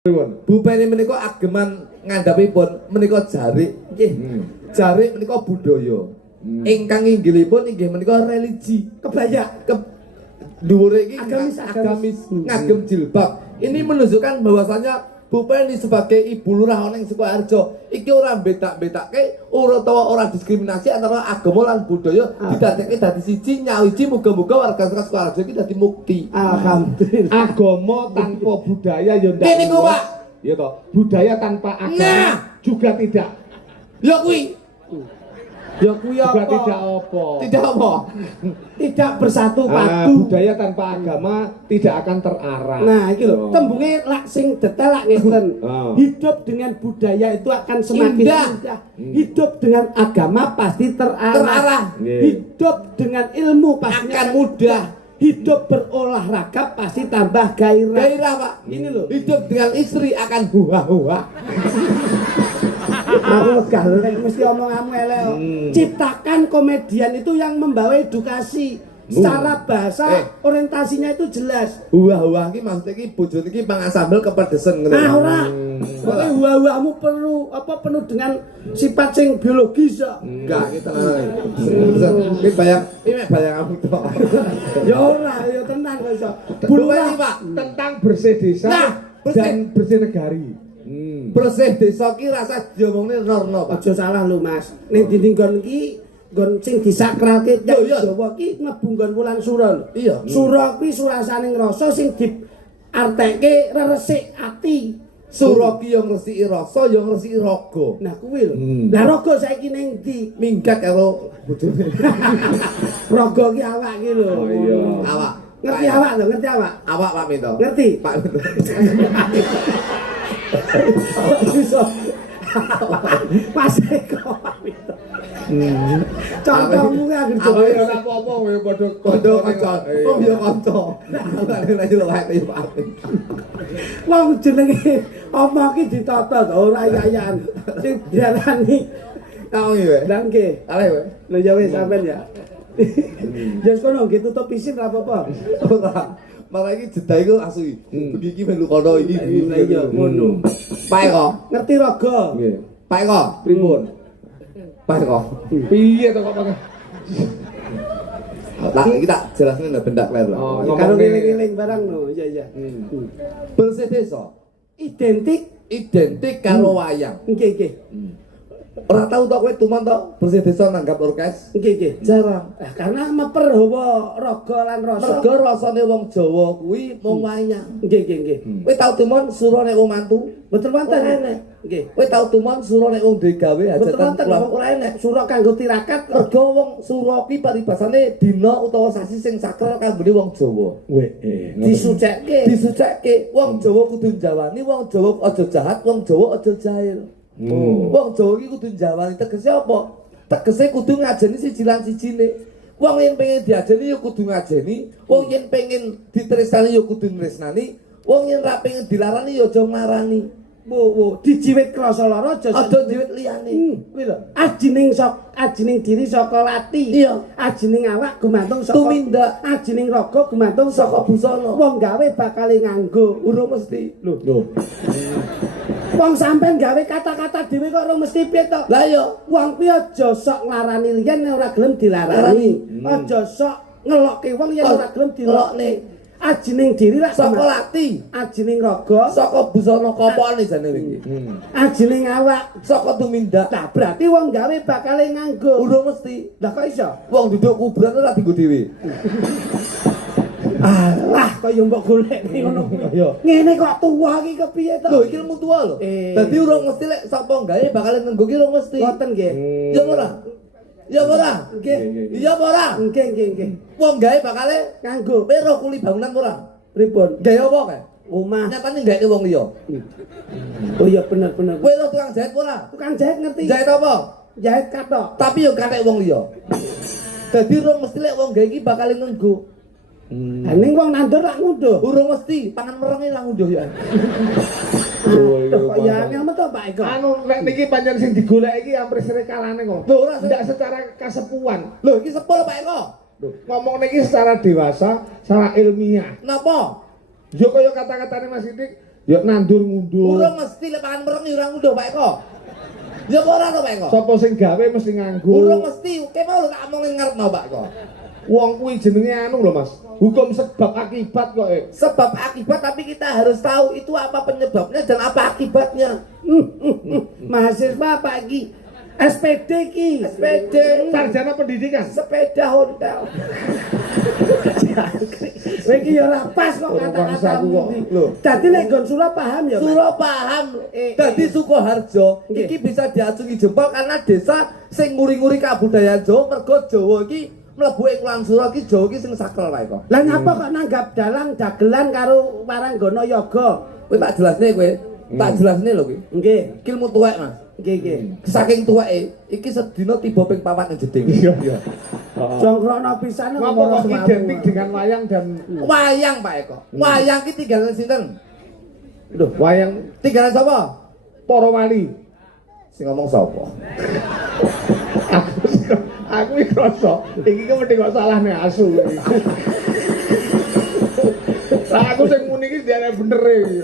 Bupeni menika ageman ngandhapipun menika jarik nggih. Jarik menika budaya. Ingkang inggilipun inggih menika religi. Kebaya dhuwure iki agamis ngagem jilbab. Ini menunjukkan bahwasanya Bupeni sebagai ibu lurah ning Sukoharjo iki ora bedak-bedake ora diskriminasi antara agama lan budaya didadekke dadi siji nyawiji muga-muga warga Sukoharjo iki dadi mukti. Alhamdulillah. Agama tanpa budaya ya ndak. Kene kok, Pak. Ya toh, budaya tanpa agama juga tidak. Ya kuwi. Ya kuwi apa? Juga tidak apa. Tidak apa? Tidak bersatu padu. Budaya tanpa agama tidak akan terarah. Nah, iki lho, tembunge lak sing detail lak ngeten. Hidup dengan budaya itu akan semakin indah. Hidup dengan agama pasti terarah. Hidup dengan ilmu pasti akan mudah. Hidup berolahraga pasti tambah gairah. Gairah, Pak. Ini loh. Hidup dengan istri akan huwa-huwa. Aku megah lho nek mesti omonganmu elek. Ciptakan komedian itu yang membawa edukasi. Secara bahasa orientasinya itu jelas. Huwa-huwa iki maksudnya iki bojone iki pangan sambel kepedesen ngono. Ah ora. Pokoke huwa-huwamu penuh dengan sifat sing biologis ya. Enggak, iki tenan. Iki bayang kamu tok. Ya ora, ya tenan kok iso. Bupati, Pak, tentang bersih desa dan bersih negari. Bersih desa ki rasa diomongne norno, Pak. Aja salah lho, Mas. Ning dinding nggon iki nggon sing disakralke Jawa ki mlebu nggon wulan sura lho. Iya. Sura kuwi surasane rasa sing diarteke resik ati. Sura ki yo ngresiki rasa, yo ngresiki raga. Nah kuwi lho. Lah raga saiki ning ndi? Minggat karo bojone. Raga ki awak ki lho. Oh iya. Awak. Ngerti awak lho, ngerti awak. Awak Pak Minto. Ngerti? Pak Minto. Bisa. Pas kok Pak Minto. Contohmu kan Apa ya ora apa-apa kowe padha kanca. Oh ya kanca. Aku lagi lho wae ya Pak. Wong jenenge apa ki ditata to ora yayan. Sing diarani Kau iki wae. dan nggih. Ale wae. Lho ya wis sampean ya. Ya kono nggih tutup pisin ora apa-apa. Ora. Malah iki jeda iku asu iki. Iki melu kono iki. Iya ngono. Pak Eko. Ngerti raga? Nggih. Pak Eko. Pripun? Pak Eko. Piye to kok pakai? Lah iki tak jelasne ndak bendak ler lho. Oh, Karo ngiling-ngiling barang no. Iya iya. Bersih desa identik karo wayang. Nggih nggih. Ora tau tok kowe tuman tok bersih desa nanggap orkes. Nggih nggih. Jarang. Karena meper hawa raga lan rasa. Mergo rasane wong Jawa kuwi mung wayang. Nggih nggih nggih. Kowe tau tuman sura nek wong mantu? Betul wonten. Enek. Nggih. Kowe tau tuman sura nek wong duwe gawe Betul hajatan wonten. keluarga ora enek. Surah kanggo tirakat. Mergo wong sura kuwi paribasane dina utawa sasi sing sakral kanggone wong Jawa. Disucekke. Wong Jawa kudu njawani, wong Jawa aja jahat, wong Jawa aja jahil. Wong Jawa iki kudu njawani tegese apa? Tegese kudu ngajeni siji lan sijine. Wong yen pengen diajeni ya kudu ngajeni, wong yen pengen ditresnani ya kudu nresnani, wong yen ra pengen dilarani ya aja nglarani. Wo dijiwit krasa lara aja Jiwit liyane. kuwi lho. Ajining diri saka lati. Iya. Ajining awak gumantung saka Tumindak. ajining raga gumantung saka busana. Wong gawe bakale nganggo. Urung mesti. Lho. Wong sampean gawe kata-kata dhewe kok ora mesti piye to? Lah ya, Wong kuwi aja sok nglarani liyan nek ora gelem dilarani. Aja sok ngelokke wong yen ora gelem dilokne. Ajining diri lak saka lati, ajining raga, saka busana kopone jane iki. ajining awak. Saka tumindak. Nah, berarti wong gawe bakale nganggo. Urung mesti. Lah kok iso? Wong duduk kuburan ora dienggo dhewe. Alah, kok yo mbok golek ngono kuwi. Ngene kok tuwa iki kepiye to? Lho, iki ilmu tua lho. Dadi urung mesti lek sapa gawe bakal nganggo ki urung mesti. Ngoten nggih. Ya ora. Ya ora. Nggih. Iya apa ora? Nggih, nggih, nggih. Wong gawe bakale Nganggo. kowe ro kuli bangunan ora? Pripun? Gawe apa kae? Omah. Nyatane gawe wong liya. Oh iya bener bener. Kowe lo tukang jahit ora? Tukang jahit ngerti. Jahit apa? Jahit katok. Tapi yo kathek wong liya. Dadi urung mesti lek wong gawe iki bakal nganggo. Ning wong nandur lak ngunduh. Urung mesti pangan merenge lah ngunduh ya. Kok ya angel metu Pak Eko. Anu nek niki pancen sing digolek iki ampre sire kalane kok. Lho ora Ndak secara kasepuan. Lho iki sepul Pak Eko. Lho, ngomong niki secara dewasa, secara ilmiah. Napa? Yo kaya kata-katane Mas Sidik, Ya nandur ngundur. Urung mesti lek pangan mereng ya ora ngunduh Pak Eko. Ya kok ora to Pak Eko? Sapa sing gawe mesti nganggo. Urung mesti, ke mau lho tak omongin ngarepno Pak Eko. Wong kuwi jenenge anu lho Mas. Hukum sebab akibat kok. Sebab akibat tapi kita harus tahu itu apa penyebabnya dan apa akibatnya. Mahasiswa apa iki? SPD ki. SPD, Sarjana pendidikan. sepeda hotel. Kowe iki ya ora pas kok kata-katamu. Dadi nek nggon Sula paham ya. Mas? Suro paham. Dadi Sukoharjo iki bisa diacungi jempol karena desa sing nguri-nguri kabudayaan Jawa mergo Jawa iki mlebu ing Kulon Suro iki Jawa iki sing sakral Pak Eko. Lah ngapa kok nanggap dalang dagelan karo Waranggono Yoga? Kowe tak jelasne kowe. Tak jelasne lho kowe. Nggih. Iki ilmu tuwek Mas. Nggih. Saking tuweke iki sedina tiba ping 4 ning jeding. Iya, iya. Jongkrono pisan Ngapa kok identik dengan wayang dan Wayang Pak Eko. Wayang iki tinggalan sinten? Lho, wayang Tinggalan sapa? para wali. Sing ngomong sapa? Aku iki krasa iki mesti kok salahne asu. Lah aku sing muni iki diare bener iki.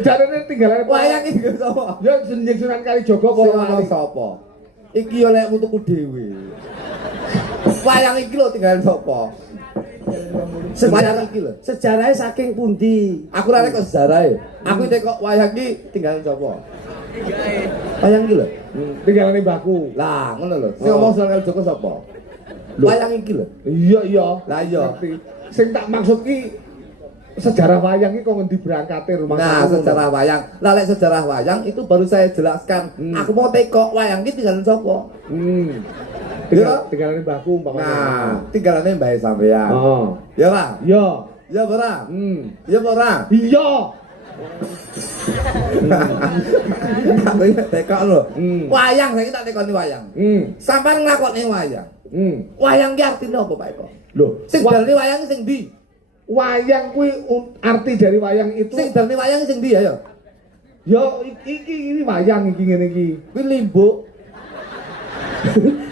Jarene tinggalane Wayang iki tinggalan sapa? ya jeneng Sunan Kalijaga Sing para ngomong wali. sapa? Iki yo lek mutuku dhewe. Wayang iki lho tinggalan sapa? Wayang iki lho. Sejarahnya saking pundi? Aku ora kok sejarahe. Aku nek kok wayang iki tinggalan sapa? Wayang iki lho. Tinggalane mbahku. Lah, ngono lho. Sing ngomong Sunan Kalijaga sapa? Wayang iki lho. Iya iya. Lah iya. Ngerti. Sing tak maksud ki sejarah wayang iki kok ngendi berangkate rumah Nah, kamu? sejarah wayang. Lah lek sejarah wayang itu baru saya jelaskan. Aku mau teko wayang iki tinggalan sapa? Tinggalane mbahku umpamanya. Nah, tinggalane mbae sampean. Oh. Ya, Pak. Iya. Ya, ora? Ya, ora? Iya. Aku iki teko lho. Hmm. Wayang saiki tak tekoni wayang. Sampeyan nglakoni wayang. Wayang ki artine apa, Pak Eko? Loh, Sing dalane wayang sing ndi? wayang kuwi arti dari wayang itu Sing dalane wayang sing ndi ayo? ya ini wayang iki ngene iki. Kuwi limbuk.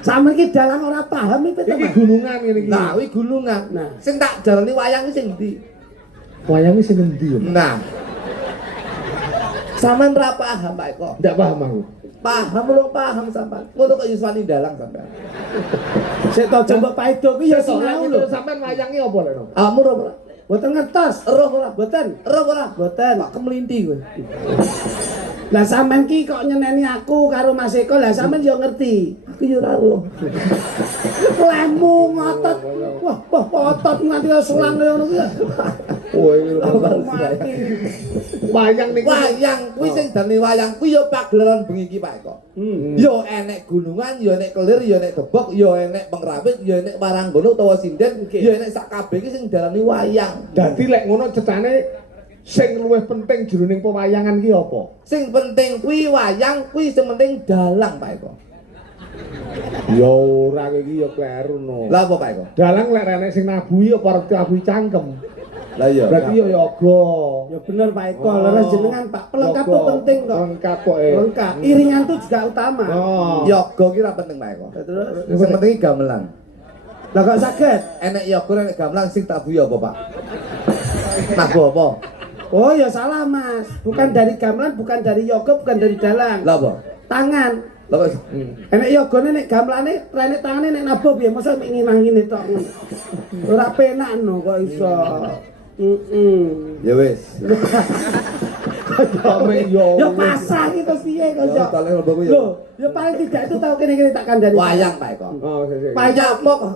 Sama iki dalang ora paham iki Iki teman. gunungan ngene iki. Nah, kuwi gunungan. Nah. Sing tak jalani wayang ki sing ndi? Wayang iki sing endi yo? Nah. Sampeyan ra paham, Pak Eko. Ndak paham aku. Paham lho, paham sampean. Ngono kok Yuswani dalang sampean. Sik to coba paedo kuwi ya sinau lho. Sampean wayange apa lek no? Amur ora? Mboten ngertos. Eroh ora? Mboten. Eroh ora? Mboten. Kok kemelinti kowe. Lah sampean ki kok nyeneni aku karo Mas Eko, lah sampean yo ngerti. Aku yo ora eroh. Lemu ngotot. Wah, otot nganti selang ngono kuwi. Mati. Wayang niku Wayang kuwi sing dene wayang kuwi yo pagelaran bengi iki Pak Eko. Yo enek gunungan, yo enek kelir, yo enek gebok, yo enek pengrawit, yo enek waranggono utawa sinden, yo enek sak kabeh iki sing darani wayang. dadi lek ngono cetane sing luwih penting jroning pewayangan ki apa? Sing penting kuwi wayang, kuwi sing penting dalang Pak Eko. Ya ora iki ya kleru no. Lah apa Pak Eko? Dalang lek renek sing nabuhi apa arep nabuhi cangkem. Lah iya. Berarti ya yoga. Ya bener Pak Eko, leres jenengan Pak. Pelengkap tuh penting kok. Lengkap kok Lengkap. Iringan tuh juga utama. Oh. Yoga ki ora penting Pak Eko. Terus Sing penting iki gamelan. lah kok saged? Enek yoga enek gamelan sing tabuhi apa Pak? Nabuh apa? Oh ya salah Mas. Bukan dari gamelan, bukan dari yoga, bukan dari dalang. Lah apa? Tangan. Lah kok Enek yogane nek gamelane, renek tangane nek nabuh piye? Mosok mek ngimah-ngine tok. Ora penak no kok iso. ya wis. Ame yo. Ya pasang itu piye kok Ya iso. toleh lho Lho, ya paling tidak itu tahu kene-kene tak kandhani. wayang Pak Eko. Oh, sik. Wayang apa kok?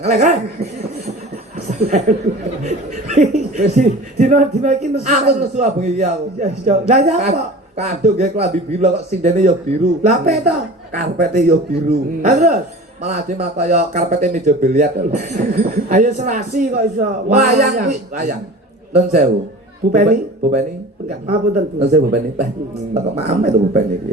Ngelek-ngelek. Dino iki nesu. Aku nesu bengi iki aku. Ya iso. Lah ya apa? Kadung nggih klambi biru kok sindene ya biru. Lah pe to? Karpete ya biru. Lah terus Malah ade malah kaya karpete meja biliar. ayo serasi kok iso. Wayang kuwi wayang. Nun sewu. Bu Penny? Bu Penny. Enggak, ngapunten Bu. Nun sewu Bu Penny. Lah kok maame to Bu Penny iki.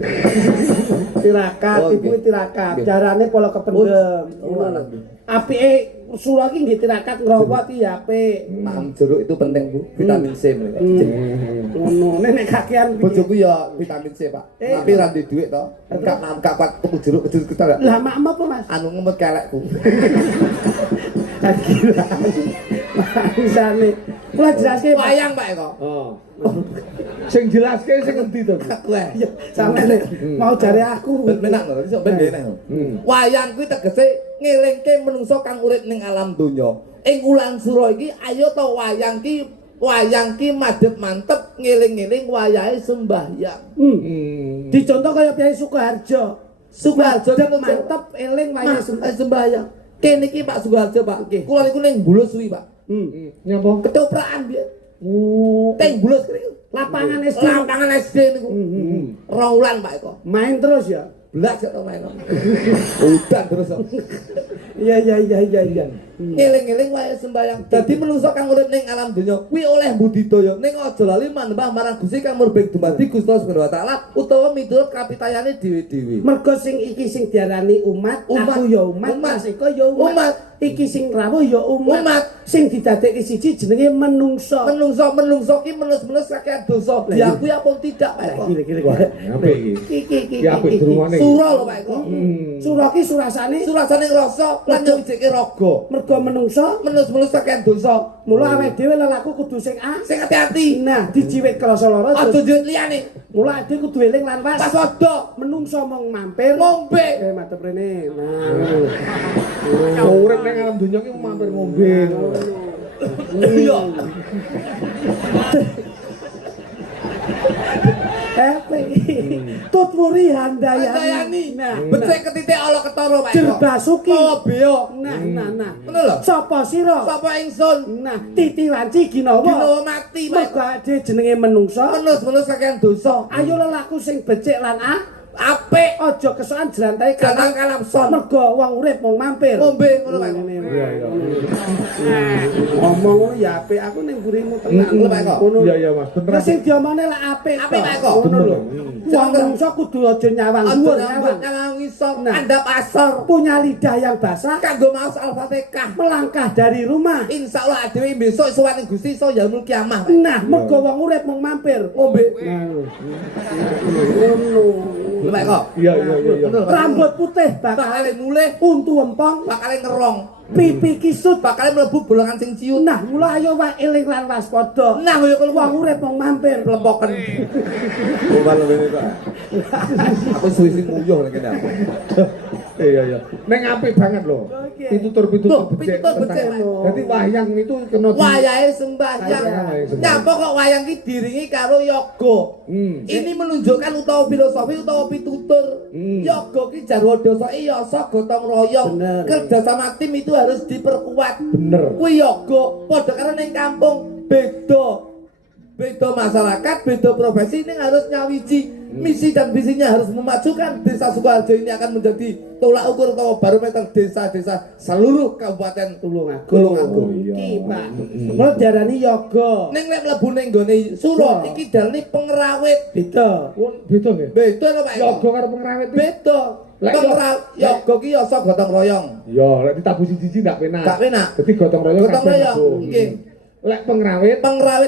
Tirakat, Oh, ibu nggih. tirakat. Nggih. Darane pola kependem. Oh, lanang. Apike sura ki nggih tirakat ngrowot ki ya apik. Paham jeruk itu penting Bu, vitamin C mereka. Ngono, nek kakean Bojoku ya vitamin C, Pak. Tapi ra ndek dhuwit to. Enggak kuat tuku jeruk kita. lah makmu apa Mas? Anu ngemut kelekku. Gila. Misale kula jelaske Wayang Pak Eko. Oh. Sing jelaske sing endi to? Kowe. Ya, sampeyan mau jare aku. Ben menak lho, iso ben ngene. Wayang kuwi tegese ngelingke menungso kang urip ning alam donya. Ing wulan sura iki ayo to wayang ki madhep mantep ngeling-eling wayahe sembahyang. Dicontoh kaya Kyai Sukoharjo. Sukoharjo Madhep mantep eling wayahe sembahyang. Kene iki Pak Sukoharjo, Pak. Kula niku ning Bulus kuwi, Pak. Nyapa? Ketoprakan piye? Teng Bulus kene. Lapangan SD. Lapangan SD niku. 2 wulan, Pak Eko. Main terus ya. Blas gak tau main. Udan terus. Iya. Ngeling-eling wae sembayang. Dadi menungso kang urip ning alam donya kuwi oleh budidaya ning aja lali manembah marang Gusti kang murbeng dumadi Gusti Subhanahu wa taala utawa miturut kapitayane dhewe-dhewe. Mergo sing iki sing diarani umat, aku ya umat, Mas Eko ya umat. Iki sing rawuh ya umat. Sing didadekke siji jenenge menungso. Menungso ki menus-menus kakek dosa. Diakui apa tidak, Pak Eko? Apik iki. Iki. Apik durungane. Sura lho, Pak Eko. Sura ki surasane ngrasa lan yo ijeke raga. mergo menungso Menus-menus kakek dosa. mula awake dhewe lelaku kudu sing Hati-hati. nah dijiwit krasa lara. Aja jiwit liyane. Mula ade kudu eling lan Waspada. menungso mong mampir Ngombe. madhep rene. Nah. Urip ning alam donya ki mampir ngombe. Iya. Tutwuri handayani. Handayani. Nah, becik ketitik ala ketara, Pak Eko. Jerbasuki. Mawa beo. Nah. Ngono lho. Sapa sira? Sapa ingsun? Nah, titi wanci ginawa. Ginawa mati, Pak Eko. Mergo ade jenenge menungso. Menus-menus kakek dosa. Ayo lelaku sing becik lan Apik. aja kesokan jelantahe Kanang kalapson. mergo wong urip mung mampir. Ngombe ngono, Pak Eko. Iya. Ngomong ngono ya apik, aku ning burimu tenang. Ngono, Pak Eko. Iya Mas, bener. Lah sing diomongne lek apik. Apik, Pak Eko. Ngono lho. Wong Wong menungso kudu aja nyawang Aja dhuwur, nyawang ngisor, Nah. andap asor. punya lidah yang basah, Kanggo maos Al-Fatihah. melangkah dari rumah. Insyaallah adewe besok sowan Gusti iso yaumul kiamah. Nah, mergo wong urip mung mampir. Ngombe. Ngono. Lho, Pak Eko. Iya. Rambut putih Bakale bakal mulih, untu empong, bakale ngerong. pipi kisut. Bakale mlebu bolongan sing ciut. Nah, mula ayo wae eling lan waspada. Nah, kaya kalau Wong urip mung mampir. lempoken. Bukan lebih ini, Pak. Aku suwi-suwi nguyuh nek kene. Iya. Neng apik banget loh. Oke. Pitutur Loh, becik. pitutur becik, Pak. Jadi wayang itu kena Wayahe sembahyang. Wayahe sembahyang. Nyapa kok wayang ki diringi karo yoga. Ini menunjukkan utawa filosofi utawa pitutur. Yoga ki jarwa dosa yasa gotong royong. Bener. Kerjasama tim itu harus diperkuat. Bener. Kuwi yoga padha karo ning kampung beda. Beda masyarakat, beda profesi ini harus nyawiji. Misi dan visinya harus memajukan desa Sukoharjo ini akan menjadi tolak ukur atau barometer desa-desa seluruh Kabupaten Tulungagung. Iki, Pak. Mula diarani yoga. Ning nek mlebu ning nggone sura iki dalane pengrawit. Beda. Beda nggih. Beda lho Pak. Yoga karo pengrawit iki. Beda. Lek Yoga ki yasa gotong royong. Ya, lek ditabuh siji ndak penak. Gak penak. Dadi gotong royong. Gotong royong. Nggih. Lek pengrawit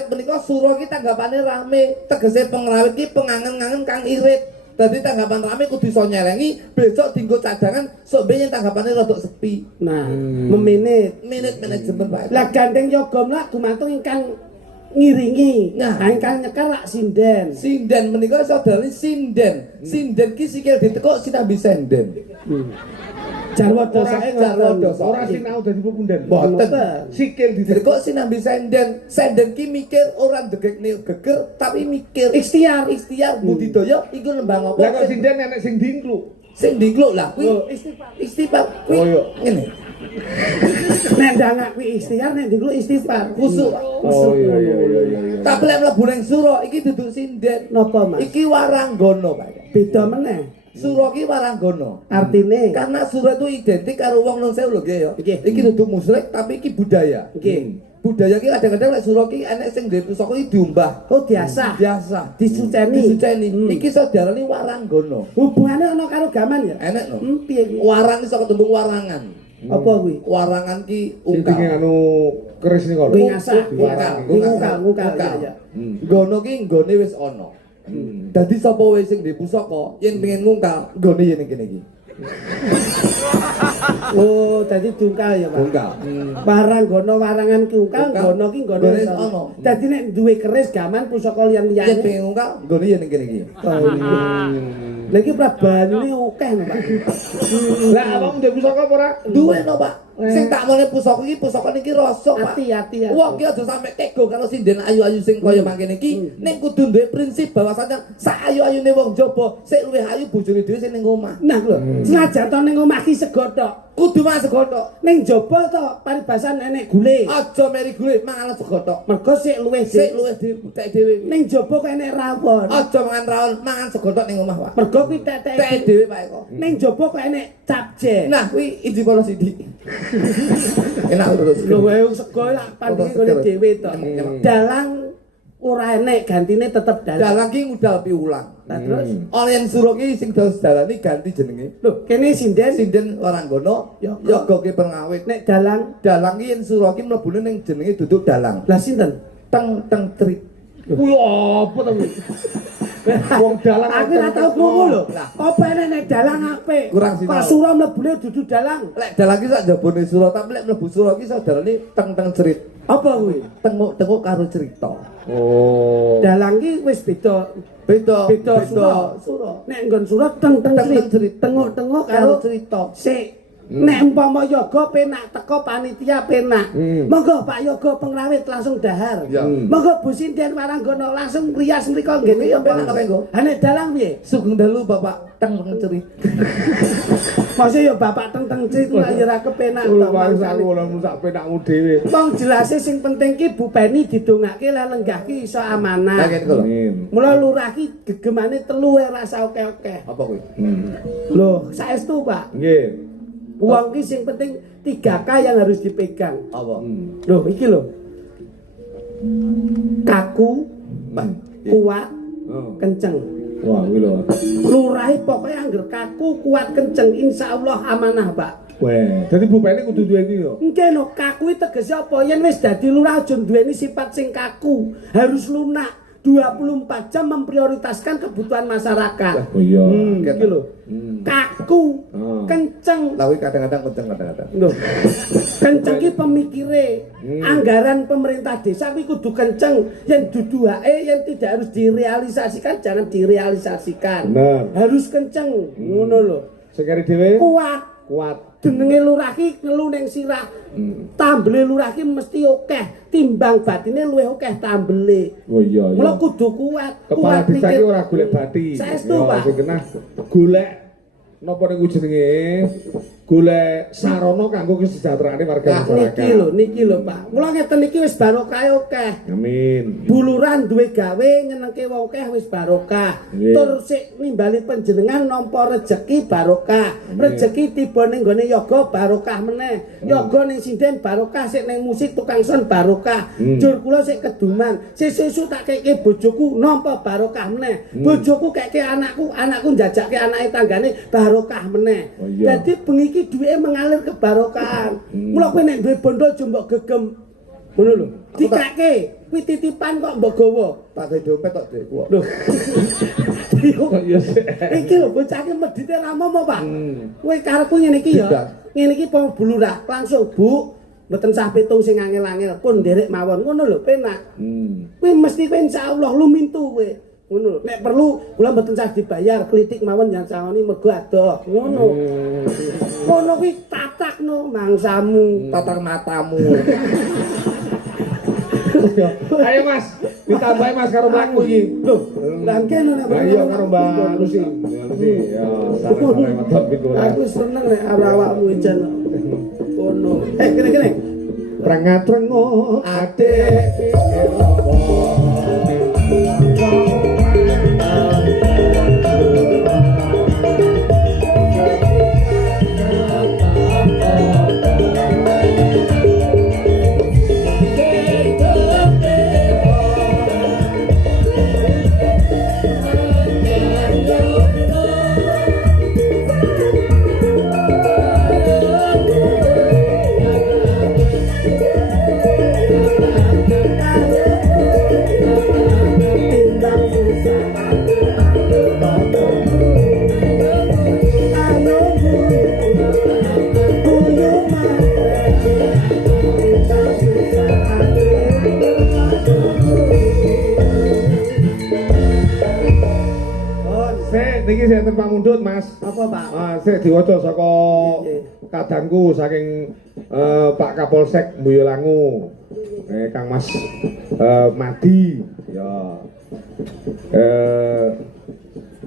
Menika sura ki tanggapane rame. Tegese pengrawit ki pengangen-angen kang irit. Dadi tanggapan rame kudu iso nyelengi, besok dienggo cadangan sok ben tanggapane rada sepi. Nah, memenit. Minute manajemen Pak. Lah gandeng yoga mlak gumantung ingkang ngiringi. Nah. Ingkang nyekar lak sinden. Sinden menika saudari sinden. Sinden ki sikil ditekuk sinambi senden. Jarwo dosae Jarwo dosa. ora sinau dadi pepundan. Mboten. Sikil ditekuk. Ditekuk sinambi senden. Senden ki mikir ora ndegekne geger tapi mikir Ikhtiar. budidaya iku nembang apa? Lah kok sinden enek sing dingkluk. Sing digluk lah kuwi. Oh, istighfar. Istighfar. Kuwi Oh, iya. ngene. Nek ndangak kuwi ikhtiar, nek dulu istighfar. Khusuk. Oh iya. Tapi lek mlebu ning sura iki duduk sinden. Napa, Mas? Iki waranggana, Pak. Beda meneh. Sura ki waranggana. Artine Karena sura itu identik karo wong nun sewu lho nggih ya. Nggih. Iki duduk musyrik tapi iki budaya. Nggih. Budaya ki kadang-kadang lek sura ki enek sing duwe pusaka iki diumbah. oh biasa. Biasa Disuceni. disuceni. Iki saudarane waranggana. Hubungane ana karo gaman ya? Enek lho. Piye kuwi? Warang iso ketembung warangan. Apa kuwi? Warangan ki Sing dinge ungkal. anu keris niku lho. Wingasah. Ngukal. Ya. Nggono ki nggone wis ana. Dadi sapa wae sing duwe pusaka yen pengen ngungkal, nggone yen kene iki. Oh, dadi dungkal ya, Pak. Dungkal. Barang gono warangan ki ungkal, Ungkal. gono ki gono Gone sono. ono. Dadi nek duwe keris gaman pusaka Yen liyan-liyane. pengen ungkal, nggone ya ning kene iki. Lha iki prabanyune akeh lho, Pak. Lah awakmu ndek pusaka apa ora? Duwe no, Pak. Sing tak mone pusaka iki pusaka niki rasa, Pak. Hati-hati ya. Wong ki aja sampe tego karo sinden ayu-ayu sing kaya mangkene iki, ning kudu duwe prinsip bahwasanya sak ayu-ayune wong jaba, sik luwih ayu bojone dhewe sing ning omah. Nah lho, senajan to ning omah ki segotok. Kudu mas segotok. Ning jaba to paribasan nenek gule. Aja meri gule mangan segotok. Mergo sik luwih Sik luwih ditek dhewe. ning jaba kok enek rawon. Aja mangan rawon, mangan segotok ning omah, Pak. Mergo kuwi tetek Tek dhewe Pak Eko. ning jaba kok enek capje. Nah, kuwi iji pola sithik. Enak terus. Lho wae sego lak pandinge gone dhewe to. Dalang ora enek gantine tetep dalang. Dalang ki ngudal piulang. Nah terus Ana yen suruh ki sing dados dalane ganti jenenge. lho kene sinden Sinden Waranggono, yoga ki pengawit. nek dalang Dalang ki yen suruh ki mlebune ning jenenge duduk dalang. lah sinten? Teng teng trik. Kuwi apa to kuwi? Wong dalang Aku ora tau krungu lho. Apa enek nek dalang apik? Kurang sinau. Kok sura mlebune dudu dalang. Lek dalang ki sak jabone suruh, tapi lek mlebu suruh ki saudarane teng teng cerit. Apa kuwi? Tenguk-tenguk karo cerita. Oh. Dalang ki wis beda. Beda, Beda sura. Nek nggon sura teng-teng cerit. Tengok-tengok karo cerita. sik. Nek umpama yoga penak teko panitia penak. Monggo Pak Yoga pengrawit langsung dahar. Ya. Monggo Bu Sinden Waranggono langsung rias mriko nggene Ya, penak apa, Nggo? Ha nek dalang piye? Sugeng dalu Bapak teng teng cerit. Masih ya bapak teng-teng cerit lah ya ora kepenak to Bangsa ngono sak penakmu dhewe. Wong jelase sing penting ki Bu Peni didongake lah lenggah ki iso amanah. Lah kene lho. Amin. Mula lurah ki gegemane telu rasa oke-oke. Apa kuwi? Loh, saestu Pak. Nggih. Uang ki sing penting 3K yang harus dipegang. Apa? Loh, iki lho. Kaku, kuat, kenceng. Wah, kuwi lho. Lurahe pokoke angger kaku, kuat, kenceng, insyaallah amanah, Pak. Weh, dadi bupene kudu duwe iki yo. Engke lho, kaku iki tegese apa? Yen wis dadi lurah aja duweni sifat sing kaku, harus lunak. 24 jam memprioritaskan kebutuhan masyarakat. Oh iya. Iki lho. Kaku, kenceng. Lah kuwi kadang-kadang kenceng kadang-kadang. Loh. Kenceng ki pemikire. Anggaran pemerintah desa kuwi kudu kenceng. Yen duduake yen tidak harus direalisasikan jangan direalisasikan. Bener. Harus kenceng. Ngono lho. Sing kari dhewe Kuat. kuat. Jenenge lurah ki ngelu ning sirah. Tambele lurah ki mesti akeh timbang batine luwih akeh tambele. Oh iya iya. Mula kudu kuat. Kepala Kuat desa mikir. ki ora golek bati. Saestu, Yo, Pak. Sing kena golek napa niku jenenge? Golek sarana kanggo kesejahteraane warga masyarakat. Niki lho Pak. Mula ngeten iki wis barokah akeh. Amin. Buluran duwe gawe nyenengke wong akeh wis barokah. Nggih. Tur sik nimbali panjenengan nampa rejeki barokah. Rejeki tiba ning gone yoga barokah meneh. Yoga ning sinden barokah, sik ning musik tukang son barokah. Jur kula sik keduman. Sesuk tak keke bojoku nampa barokah meneh. Bojoku keke anakku, anakku njajakke anake tanggane barokah meneh. Oh, iya. Dadi bengi iki duweke mengalir kebarokahan. Mula kowe nek duwe bondo aja mbok gegem. Ngono lho. Dikake, kuwi titipan kok mbok gawa. Tak gawe dompet tok, Dek. Lho. Iya sih. Iki lho bocah iki medhite ra momo, Pak. Kowe karepku ngene iki ya. Tidak. Ngene iki pong bulurah langsung, Bu. Mboten sah pitung sing angel-angel, pun nderek mawon. Ngono lho, penak. Kowe mesti kowe insyaallah lumintu kowe. Ngono. Nek perlu kula mboten sah dibayar, klitik mawon yang sawani mergo adoh. Ngono. Ngono kuwi tatakno mangsamu. Tatang matamu. Ayo Mas, ditambahi Mas karo mlaku iki. Lho, langkene nek Ayo karo Mbak Lucy. Lucy, ya, sampe metot piku. Aku seneng nek awakmu ijan. Ngono. Kene-kene. Rengat-rengot ate. Sik niki sinten pamundhut, Mas. Apa, Pak? Ah, sik diwaca saka kadangku saking Pak Kapolsek Boyolangu. Kang Mas Madi ya.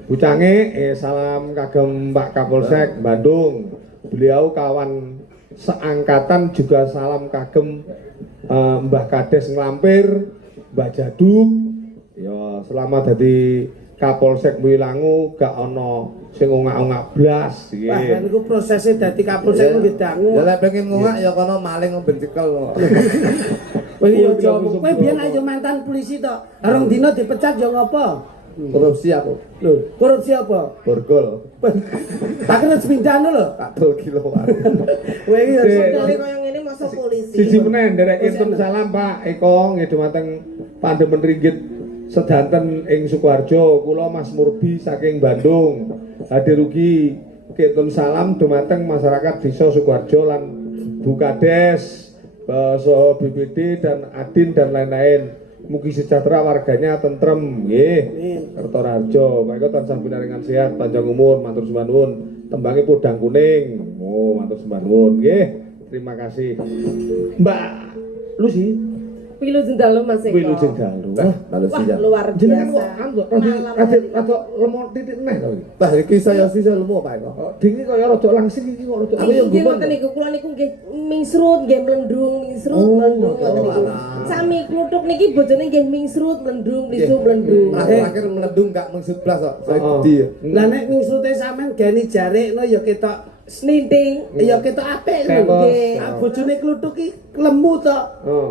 Bucange salam kagem Pak Kapolsek Bandung. Beliau kawan seangkatan juga salam kagem Mbah Kades Nglampir, Mbah Jaduk. Ya, selama dadi Kapolsek Boyolangu gak ana sing ongak-ongak blas iki. Wah, kan iku prosese dadi Kapolsek nggih dangu. Ya lek pengen ngongak ya kono maling bencekel. Kowe yo aja kowe biyen ayo mantan polisi to. Arung dina dipecat yo ngopo? Korupsi aku. Lho, korupsi apa? Borgol. Tak kena sepindahno lho. Kadol kiloan. Kowe iki yo Modele koyo ngene masa polisi. Siji meneh nderek intun salam Pak Eko nggih dumateng Pandemen Ringgit sedanten ing Sukoharjo, kula Mas Murbi saking Bandung. Hadir ugi ketun salam dumateng masyarakat Desa Sukoharjo lan Bu Kades, Soho BPD dan Adin dan lain-lain. Mugi sejahtera warganya tentrem nggih. Kertoharjo, mangga tansah pinaringan sehat, panjang umur, matur sembah nuwun. Tembange podang kuning. Oh, matur sembah nuwun nggih. Terima kasih. Mbak Lucy, Pilu Jendalu Mas Eko. Wilu Jendalu. Lalu Wah, siap. luar Jenengan biasa. kok anu rada lemot titik neh to iki. Bah iki saya sisa lemu Pak Eko. Dingi kaya rada langsing iki kok rada. Aku yang Nggih gumun. ngoten niku kula niku nggih mingsrut nggih mlendrung mingsrut mlendrung ngoten niku. Sami kluthuk niki bojone nggih mingsrut mlendrung blisu mlendrung. Terakhir meledung gak maksud blas kok. Saya gede ya. Lah nek ngusute sampean geni jarekno ya ketok Sninting. ya ketok apik lho. Kemos. Nggih. Ah, bojone kluthuk iki lemu to.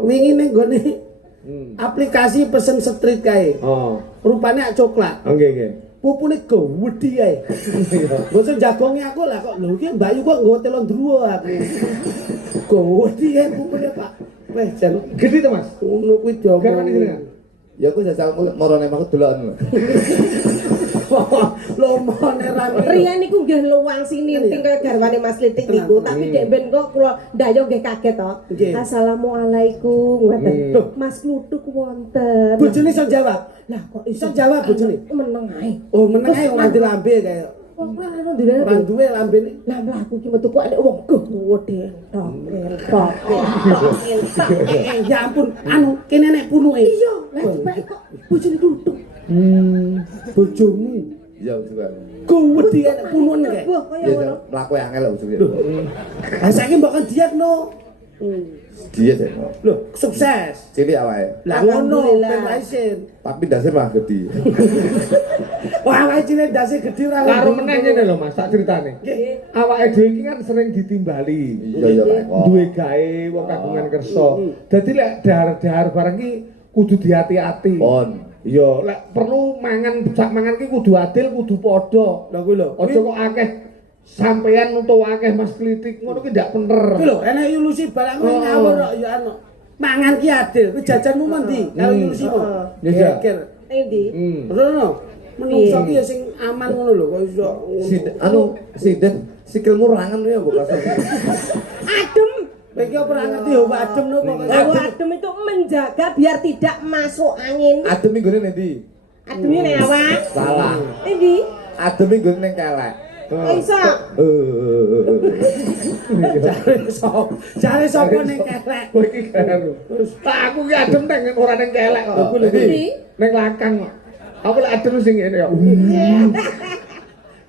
Wingi ning gone aplikasi pesen street kae. Oh. Rupane coklat. Nggih nggih. Pupune gede kae. Bocah jagonge aku lah kok lho iki Mbak Yu kok nggawa telon druwo aku. Gede kae pupune Pak. Wes jan Gede to Mas? ngono kuwi Garwane diomong. jenengan. Ya aku jajal marane aku delok. Lomone rame. Riyan niku nggih luwang sing ninting kaya garwane Mas Litik niku, tapi dek ben kok kula ndayo nggih kaget to. Nggih. Assalamualaikum ngoten. Loh, Mas Kluthuk wonten. Bojone iso jawab. Lah kok Iso jawab bojone. meneng ae. Oh, meneng ae wong nganti lambe kae. Kok ora ono ndire. Ora duwe lambene. Lah mlaku ki metu kok nek wong gede. Ya ampun, anu kene nek punuke. Iya, lah dipek kok bojone Kluthuk. Bojomu Ya juga. gede nek punun kae. Wah, kaya Ya ngono. mlaku angel lho juga. Lah saiki mbok kan diet no. Dia sih. Loh, sukses. Cilik awake. Lah ngono Alhamdulillah. ben raisin. Tapi dasar mah gede. Wah, awake cilik ndase gede ora. Karo meneh ngene lho Mas, tak critane. Awake dhewe iki kan sering ditimbali. Iya ya Pak Eko. Duwe gawe wong kagungan kersa. Dadi lek dahar-dahar barang ki kudu diati-ati. Pon. Iya, lek perlu mangan sak mangan ki kudu adil, kudu padha. Lah kuwi lho. Aja kok akeh sampean utawa akeh Mas Klitik ngono ki ndak bener. Kuwi lho, enek ilusi balak ngawur kok ya anu. Mangan ki adil, kuwi jajanmu mendi kalau ilusimu. Iya. Geger. Endi? Ngono. Menungso ki ya sing aman ngono lho kok iso. Sinden sikilmu rangen ya mbok kasih. Adem. Kowe iki ora ngerti ya adem no kok. Bahwa adem itu menjaga biar tidak masuk angin. Adem minggu nanti. Ademnya ning awak. Salah. Endi? Adem minggu neng kelek. Kok iso? Jare sapa ning kelek? Kowe iki karo. Tak aku ki adem nang ora ning kelek kok. Endi? Ning lakang kok. Aku lek adem sing ngene ya.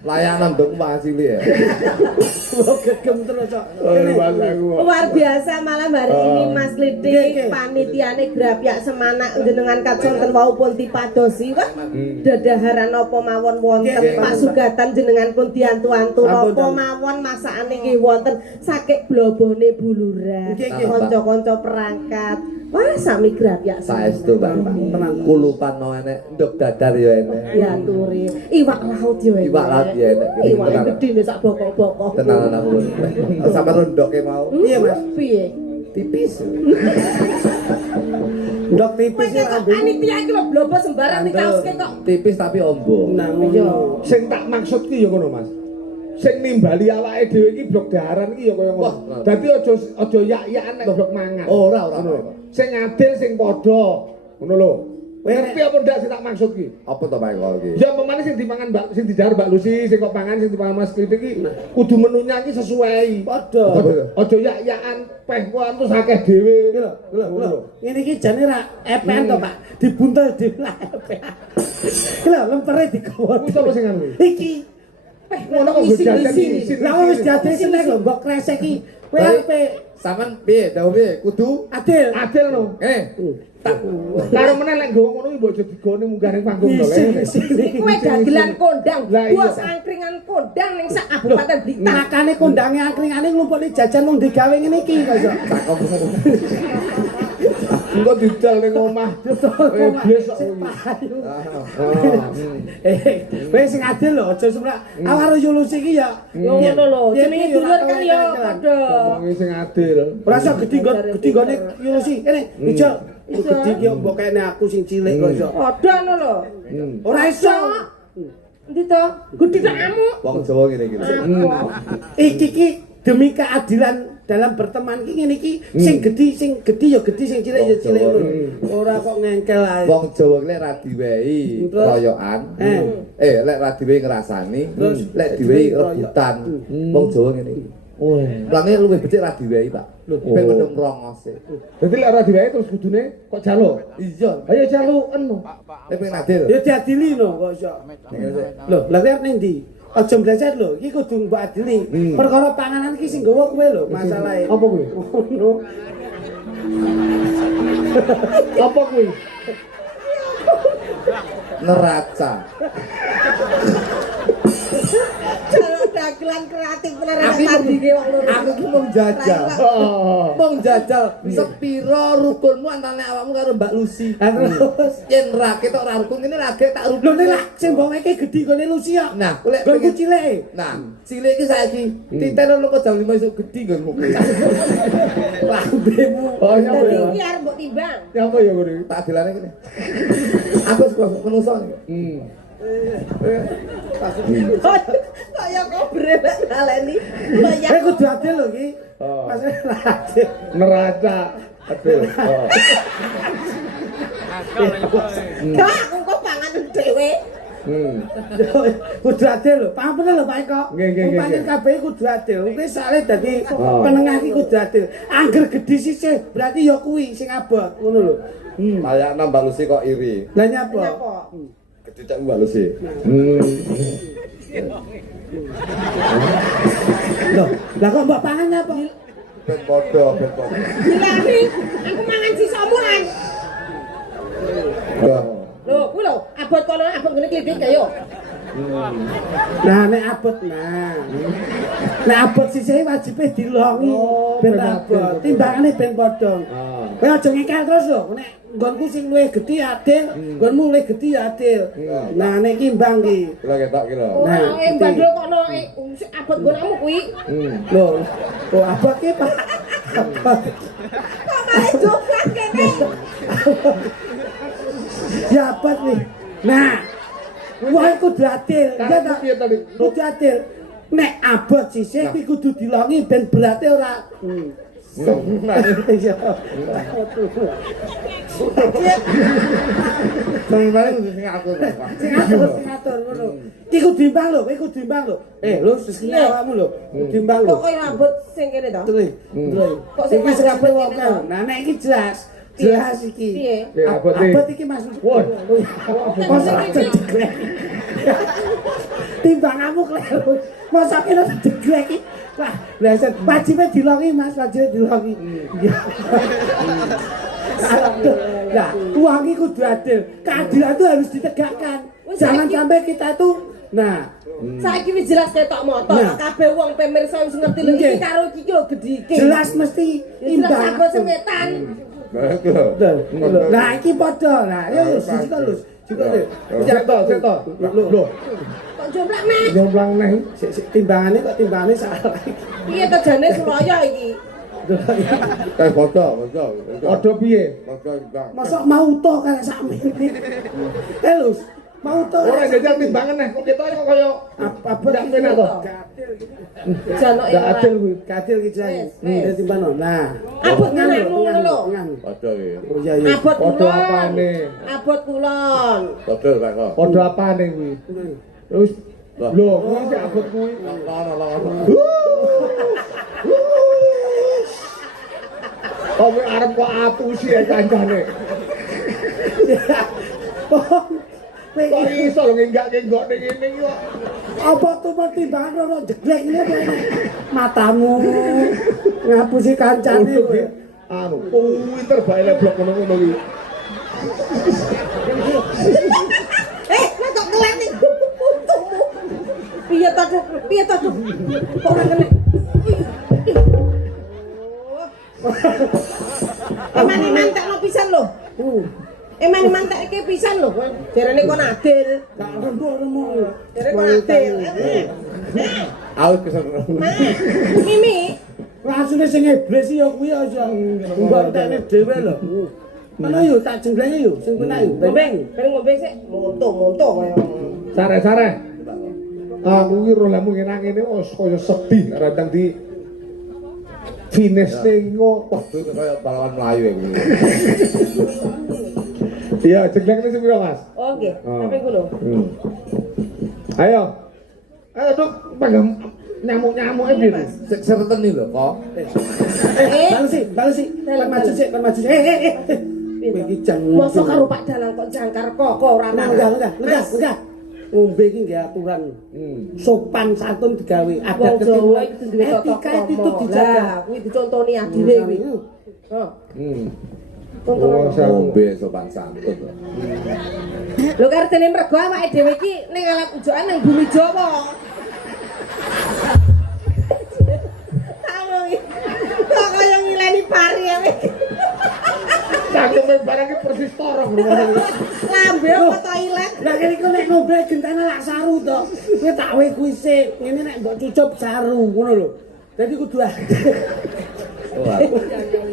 Layanan dong Pak cilik ya. Lo gegem terus kok. Luar biasa malam hari ini Mas Lidik panitiane Grapyak Semanak jenengan kaconten wau pun dipadosi wah dadaharan apa mawon wonten Pak Sugatan jenengan pun diantu-antu apa mawon masakane nggih wonten sakek blobone buluran kanca-kanca perangkat wah sami Grapyak Saestu Pak. Kulupan no enek ndok dadar ya enek. ya turi iwak laut yo Iwak laut ya enek. iwak gedhe sak bokok-bokok Tenanan aku. Sama rondoke mau. Iya Mas. piye Tipis. Ndok tipis Kowe kok panitia iki lho blobo sembarang dikaoske kok. Tipis tapi ombo. Nah, Iya. Sing tak maksud ki ya ngono Mas. Sing nimbali awake dhewe iki blok daharan ki ya kaya ngono. Wah. Dadi aja yak-yakan nek blok mangan. Ora. Sing adil sing padha. Ngono lho. Ngerti apa ndak sing tak maksud ki? Apa to Pak Eko iki? Ya pemane sing dipangan Mbak sing dijar Mbak Lucy, sing kok pangan sing dipangan Mas Kritik iki kudu menunya iki sesuai. Padha. Aja yak-yakan peh kok terus akeh dhewe. Lho. Ngene iki jane ra epen to, Pak. Dibuntel dibelah epen. Lho, lempere digawa. Kuwi sapa sing anu? Iki Peh ngono kok jajan isin. lah wis diadil seneng lho, mbok kresek iki. Kowe ape Sampeyan piye? Dawuh piye? Kudu adil. Adil no. tak Karo meneh lek nggawa ngono iki mbok aja digone munggah ning panggung to lek. Kowe dagelan kondang, Lah, iya. bos angkringan kondang ning sak Kabupaten Blitar. Makane kondange angkringane nglumpukne jajan wong digawe ngene iki kok iso. cakep. Engko didal ning omah. Besok Payu. Wis sing adil lho, aja semrak. Awaro solusi iki ya. Ngono lho, jenenge dulur kan ya padha. Ngomongi sing adil. Ora iso gedhi-gedhine solusi. Kene ijo gedhi ki mbok kene aku sing cilik kok iso. Padha ngono lho. Ora iso. Endi to? Gedhi tak amuk. Wong Jawa ngene iki. Iki ki demi keadilan dalam berteman iki ngene iki sing gedhi ya gedhi sing cilik ya cilik ora kok ngengkel ae. Wong Jawa ki lek ra diwehi royokan, lek ra diwehi ngrasani, lek diwehi rebutan. Wong Jawa ngene iki. Oh. Plane luwih becik ra diwehi, Pak. Ben medhong rongose. Dadi lek ora diwehi terus kudune kok jaluk. Iya. Ayo jaluken no. Lek pengen adil. Ya diadili no kok iso. Lho, lha kuwi arep ning ndi? Aja belajar lho, iki kudu mbok adili. Perkara panganan iki sing nggawa kowe lho masalahe. Apa kuwi? Ngono. Apa kuwi? Neraca. Jaluk dagelan kreatif beneran tandinge wong loro. Aku ki mung jajal. Mung jajal sepiro rukunmu antane awakmu karo Mbak Lucy. Terus Yen ra ketok ra rukun ngene lagi tak lho rukun. nek lak sing mbok ngeke gedhi gone Lucy ya. Nah, lek Gonku cilik. Nah, cilik iki saiki titen lu kok jam 5 esuk gedhi nggonmu kuwi. Lambemu. Oh iya Dadi ya. iki arep mbok timbang. Ya apa ya kuwi? Tak adilane kene. Aku suka menungso. Kaya kobre nek ngaleni. Kowe kudu adil lho iki. Oh. Masalah adil. Neraca. Adil. Oh. Gak aku kok pangan dhewe. Kudu adil lho. Paham bener lho Pak Eko. Nggih. Umpamane kabeh kudu adil. Kuwi sale dadi penengah iki kudu adil. Angger gedhi sisih berarti ya kuwi sing abot. Ngono lho. Kayak Mbak Lucy kok iri. Lah nyapa? Nyapa? Gedhi cak Mbak Lucy. Loh, lah kok mbok pangan nyapa? Ben padha, ben padha. Dilari, aku mangan sisamu lan. Lho, kuwi lho, abot kono abot ngene klidik ya yo. Nah, nek abot nah. Nek abot sisih wajibe dilongi ben abot. Timbangane ben padha. Kowe aja ngekal terus lho. Nek nggonku sing luwih gedhi adil, nggonmu luwih gedhi adil. Nah, nek iki imbang iki. Kira ketok ki lho. Ora bandel kono sing abot nggonmu kuwi. Lho, oh abot ki Pak. Abot. Kok malah joglan kene. Ya abot nih. Nah, wah kudu adil. Ya tak Piye tadi? kudu adil. Nek abot sisih kuwi kudu dilongi ben berarti ora. Iya. Sampeyan sing aku. Sing atur ngono. Iki kudu imbang lho, kowe kudu imbang lho. Lho sesine awakmu lho. Kudu imbang lho. Kok koyo abot sing kene to? Terus. Kok sing Iki sing abot abot kene to? Nah, nek iki jelas. Jelas iki. Piye? Ya abot Abot iki Mas. Wah. Masa degrek. Timbanganmu kleru. Masa kira degrek iki. Wah, bleset. Wajibe dilongi Mas, wajibe dilongi. Aduh. Nah, uang iki kudu adil. Keadilan itu harus ditegakkan. Jangan sampai kita tuh nah, Saiki wis jelas ketok motor, kabeh wong pemirsa wis ngerti lho iki karo iki lho gedhi iki. jelas mesti Jelas imbang. abot sing wetan. Betul. Nah, iki padha. Nah, ya juga lho. Juga lho. Seto. Lho, Kok jomplak neh. jomplang neh. Sik timbangane kok timbangane salah. Piye to jane Suraya iki? Kayak padha. Ada piye? Padha imbang. Masa mau to karek sakmene. Lho, Mau to. Ora jajal timbangan kok ketok kok kaya Apa ndak penak to. Jano Ndak adil kuwi. Katil ki jan. Wes. Timbano. Nah. Abot nganakmu lho. Padha iki. Oh iya iya. Abot Padha kulon. apane? Abot kulon. Padha Pak kok. Padha apane kuwi? Terus lho, kuwi sik abot kuwi. Ono. Kowe arep kok apusi kancane. Kok iso lho ngenggak-ngenggok ning ngene iki kok. Apa tuh pertimbangan ora jeglek ngene kok. Matamu ngapusi kancane kowe. Anu, pinter bae leblok ngono-ngono iki. Lah kok kelek ning untungmu. Piye to? Kok ora kena. Eman tekno pisan lho. Eman tekke pisan lho. Jarene kon adil. Gak remo. Jarene kon adil. Aku kesel. Mimi, Rasane sing iblis ya kuwi aja. Mbok tekne dhewe lho. Mana yo tak jenglenge yo sing penak yo. ngombe sik. Monto kaya. Sare-sare. Aku iki roh lamu ngene wis kaya sedih radang di finish ning Wah, kuwi kaya balapan Melayu ya kuwi. iya, jenglekne sing pira, Mas? Oh nggih, sampe ngono. Ayo. Ayo, Duk, panggam nyamuk-nyamuke piye? Sik serteni lho kok. Balesi. Kon maju sik. Kowe iki jang. Mosok karo Pak Dalang kok jangkar kok ora Enggak. Ngombe iki nggih aturan. Sopan santun digawe. Ada Jawa iki duwe etika itu dijaga. Kuwi dicontoni adile kuwi. Heeh. Ngombe sopan santun. Lho kartene mergo awake dhewe iki ning alam ujokan ning bumi Jawa. Tahu iki. Kok kaya ngileni pari ae. Cangkeme barang iki persis torong ngono. Lambe apa toilet. Lah kene kok nek ngombe gentane lak saru to. Kowe tak we kuwi sik. Ngene nek mbok cucup saru ngono lho. Dadi kudu Wah.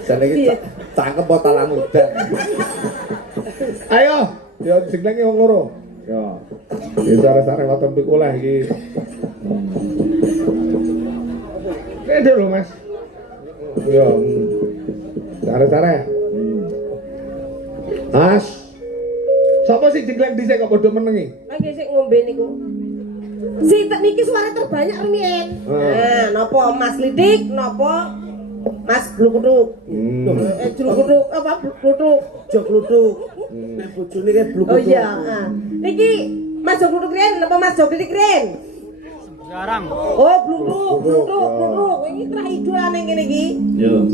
Jane iki cangkem apa talang mudan. Ayo, yo jenglenge wong loro. Yo. Iki sare-sare waton pikulah iki. Kene lho, Mas. Yo. Sare-sare. Mas. Sapa sing jengleng dhisik kok padha menengi? Lagi sik ngombe niku. Si niki suara terbanyak rumiyin. Nah, napa Mas Lidik, napa Mas Blukuduk. Blukuduk apa Blukuduk? jog kluthuk. Nek bojone ke bluk. Oh iya, niki Mas Blukuduk riyen napa Mas Lidik riyen? Jarang. Oh, Blukuduk. Iki tra idolane ngene iki. Yo.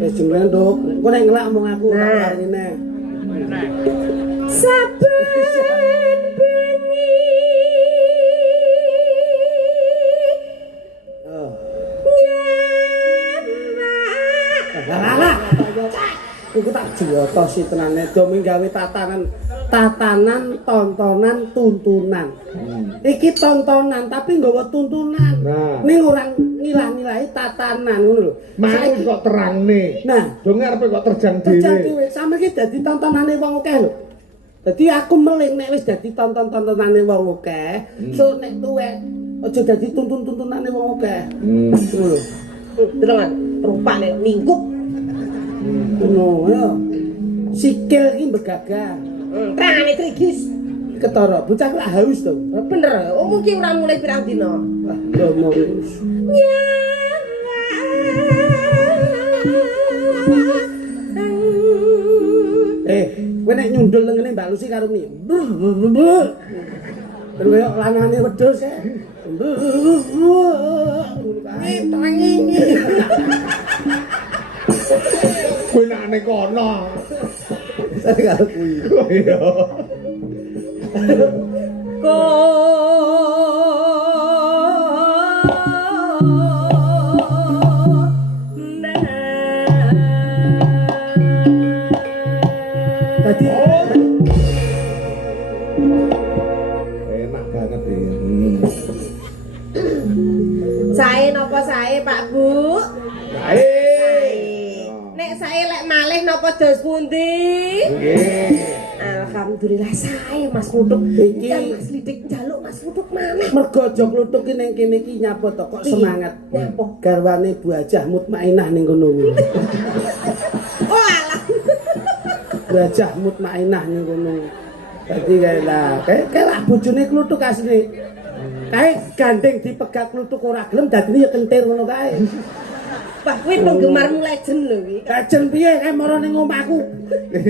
Wis jengleng Duk. Kok nek ngelak omong aku tak Nah. paringine. Saben bengi Lah. Iku tak jotosi tenane domi gawe tatanan, tontonan, tuntunan. Iki tontonan tapi nggawa tuntunan. Nah. Ning orang ngilah-ngilahi tatanan ngono lho. Mau kok terangne. Nah, Dong arepe kok terjang terjadi dhewe. wis sampe iki dadi tontonane wong akeh lho. Dadi aku meling nek wis dadi tontonane wong akeh, so nek tuwek aja dadi tuntunane wong akeh. Ngono lho. Terangan, rupane mingkup. Ngono ya. Sikil iki begagah. Terangane trigis. Ketara, bocah lak haus to. Bener, mungkin ora mulai pirang dina. Ngomong. Kowe nek nyundul ngene Mbak Lucy karo mi. Ben koyo lanane wedhus e. Kowe nek ane kono. Saya karo kuwi. Iya. Dadi Enak banget iki. Sae napa sae Pak Bu? Sae. Nek sae lek malih napa dos pundi? Nggih. Alhamdulillah. alhamdulillah sae Mas Kluthuk. Iki- Dan Mas Lidik njaluk Mas Kluthuk maneh. Mergo aja kluthuk ki ning kene iki nyapa to kok semangat. Nyapa? Garwane Bu Hajah Mutmainah ning kono kuwi. Oh alah. Bu Hajah Mutmainah ning kono. Dadi kae lah, kae lah bojone kluthuk asline. Kae gandeng dipegat kluthuk ora gelem dadine ya kentir ngono kae. Wah, kuwi penggemarmu legend lho iki. Kajen piye kae mara ning omahku.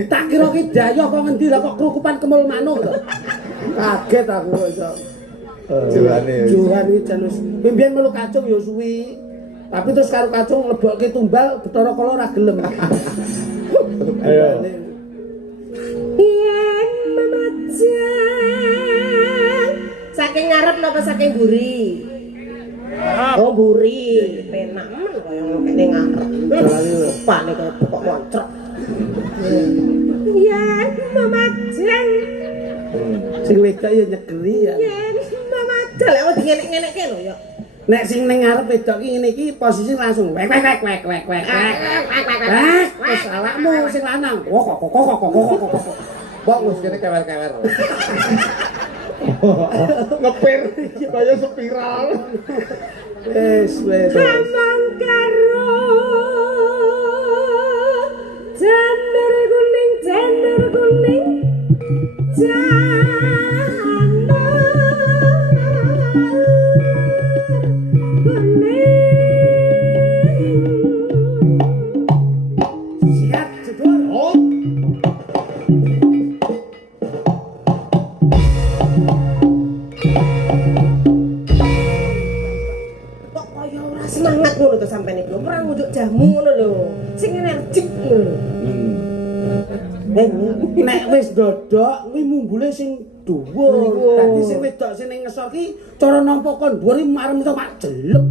Tak kira ki dayoh kok ngendi lah kok kerukupan kemul manuk to. Kaget aku kok iso. Juane. Johan iki jan wis mbiyen melu kacung ya suwi. Tapi terus karo kacung lebokke tumbal Bathara Kala ora gelem. Ayo. Yen memajang. Saking ngarep napa saking mburi? Oh mburi. Penak men kaya ngene ngarep. Pane kaya kok moncrok. Yen memajang. Sing wedok ya nyegeri ya. Yen memajang lek wong ngenek-ngenekke lho ya. Nek sing ning ngarep wedok ki ngene iki posisi langsung wek. Wes awakmu sing lanang. Kok. Bok wis kene kewer-kewer. Ngepir kaya spiral. Wes. Amang karo janur kuning janur Siap jedul. Oh. kok kaya ora semangat ngono to sampeyan iki lho ora ngunjuk jamu ngono lho sing energik ngono Nek wis dodok kuwi mumbule sing dhuwur. Dadi sing wedok sing ning ngesor ki cara nampa kon dhuwur iki marem iso mak jelek.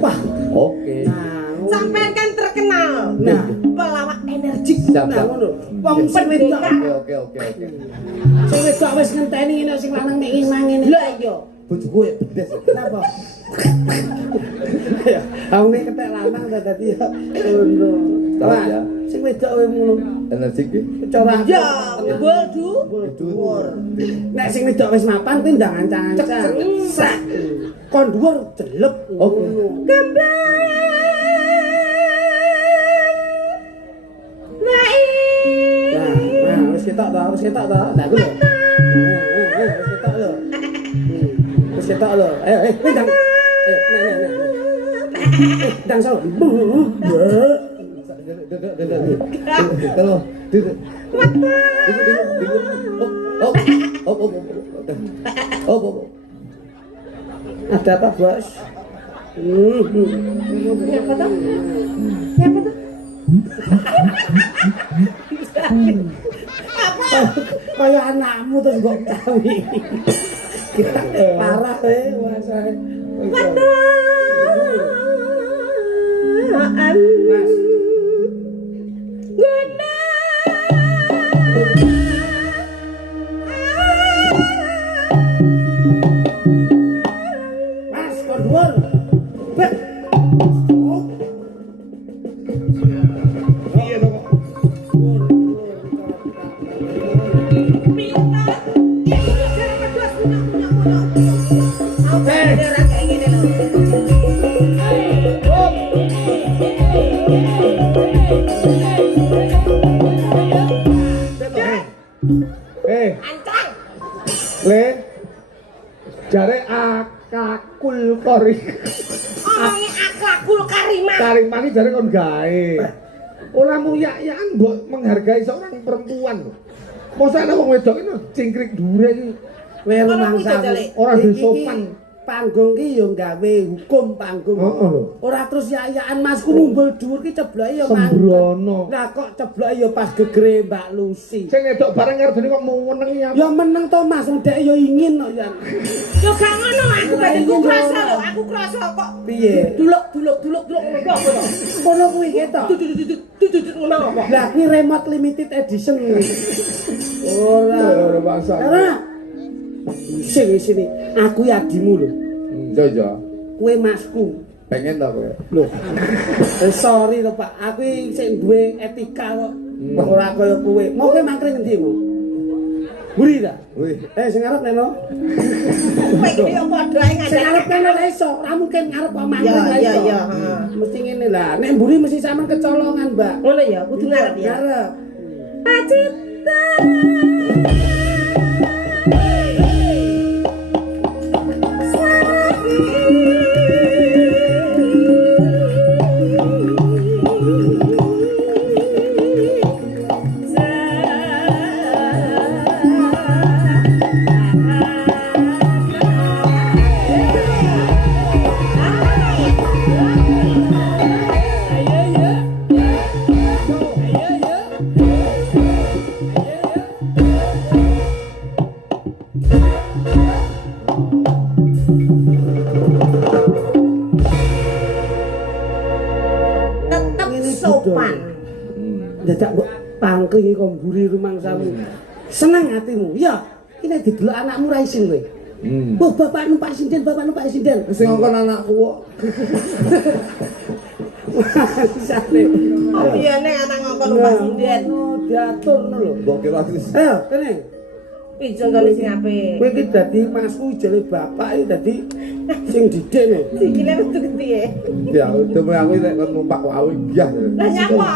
Wah, Oke. nah, sampeyan kan terkenal Nah. pelawak energik Siap, nah siap. ngono. Wong sing wedok, Oke. sing wedok wis ngenteni ngene sing lanang nek ngene. lho iya Bojoku ya bedes. Kenapa? Ya, aku nek ketek lanang ta dadi ya ngono. Salah ya. Sing wedok kowe ngono. Energik ya. Cara ya buldu dhuwur. Nek sing wedok wis mapan kuwi ndang ancang-ancang. Srak. Kon dhuwur jelek. Oh. Nah, wis ketok ta. Nah, kuwi lho. Wis ketok lho. Wis ketok lho. Ayo, ndang. Ayo, nah. Ndang so. Kalau Ada apa, Bos? Siapa tuh? Siapa tuh? Kayak anakmu terus mbok cawi. Kita parah wasahe. Mas. Mas, kon dhuwur. Bet. Piye to kok? Le. Jare akakul kori. Omongnya akhlakul karimah. Karimah iki jare kon gawe. Ora muyak-yakan mbok menghargai seorang perempuan. Mosok ana wong wedok iki cingkrik dhuwure iki. Kowe rumangsa Ora duwe sopan. Panggung ki yo gawe hukum panggung. Heeh lho. Ora terus ya-yakan Masku mumbul dhuwur ki cebloke yo Sembrono. Lah kok cebloke yo pas gegere Mbak Lucy. Sing wedok bareng karo dene kok mau menengi apa? Ya meneng to Mas, wong dhek yo ingin kok ya. Yo gak ngono aku badanku krasa lho, aku krasa kok. Piye? Duluk ngono kok apa to? Kono kuwi ketok. Duduk ngono apa? Lah kuwi remote limited edition kuwi. Ora. Ora bangsa. Ora. Sini. Aku ya adimu lho. Jojo. Kowe Masku. Pengen ta kowe? Loh. Sorry to Pak, aku iki sing duwe etika kok. Ora kaya kowe. Mau kowe mangkring endi mu? Buri ta? Wih, Sing ngarep Neno. Kowe iki yo padha ae Sing ngarep Neno ra iso, ora mungkin ngarep kok mangkring ra iso. Iya. Mesti ngene lah. Nek mburi mesti sampean kecolongan, Mbak. Ngono ya, kudu ngarep ya. Ngarep. Pacita. Tetep sopan. Dadak mbok pangkring kok mburi rumangsamu. Seneng hatimu. Ya, iki nek didelok anakmu ra isin kowe. Oh, bapak numpak sinden, bapak numpak sinden. sing ngongkon anakku kok. Sane. Oh iya nek anak ngongkon numpak sinden. Diatur ngono lho. Mbok kira wis. Ayo, kene. Pijo kali sing apik. Kowe iki dadi masku jare bapak iki dadi sing didik lho. Sikile metu piye? Ya, demi aku nek kon numpak wae biah. Lah nyapa?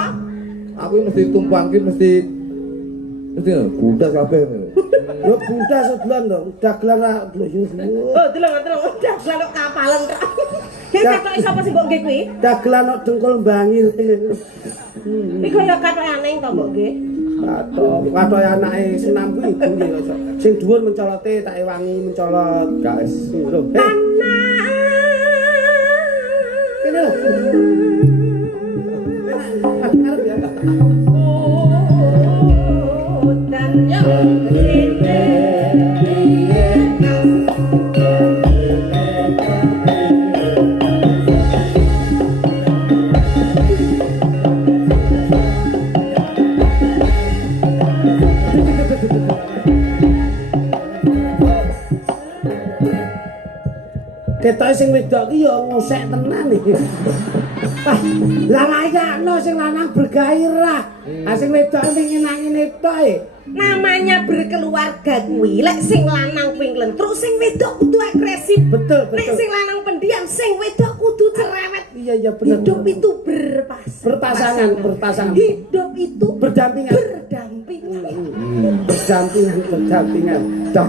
Aku mesti tumpuan ki mesti bundas kabeh. Yo bundas sebulan to, dagelan ra yo. Oh, delok udah selalu kapalan kok. Ki katoke sapa sing mbok nggih kuwi? Dagelan kok dengkul bangir. Iki kaya katoke aneh to mbok nggih. Katoke anake senam kuwi ibu kok. Sing dhuwur mencolote tak ewangi mencolot. Guys. Lho. Kene lho. Ngarep ya. Dan yo Ketoke sing wedok ki ya ngosek tenan iki. Lah layakno sing lanang bergairah. Ah sing wedok ning ngene tok. namanya berkeluarga kuwi lek sing lanang kuwi nglentruk sing wedok kudu agresif. Betul, Lek betul. sing lanang pendiam sing wedok kudu cerewet. Iya benar. Hidup benar. itu berpasangan. Hidup itu Berdampingan. Berdampingan.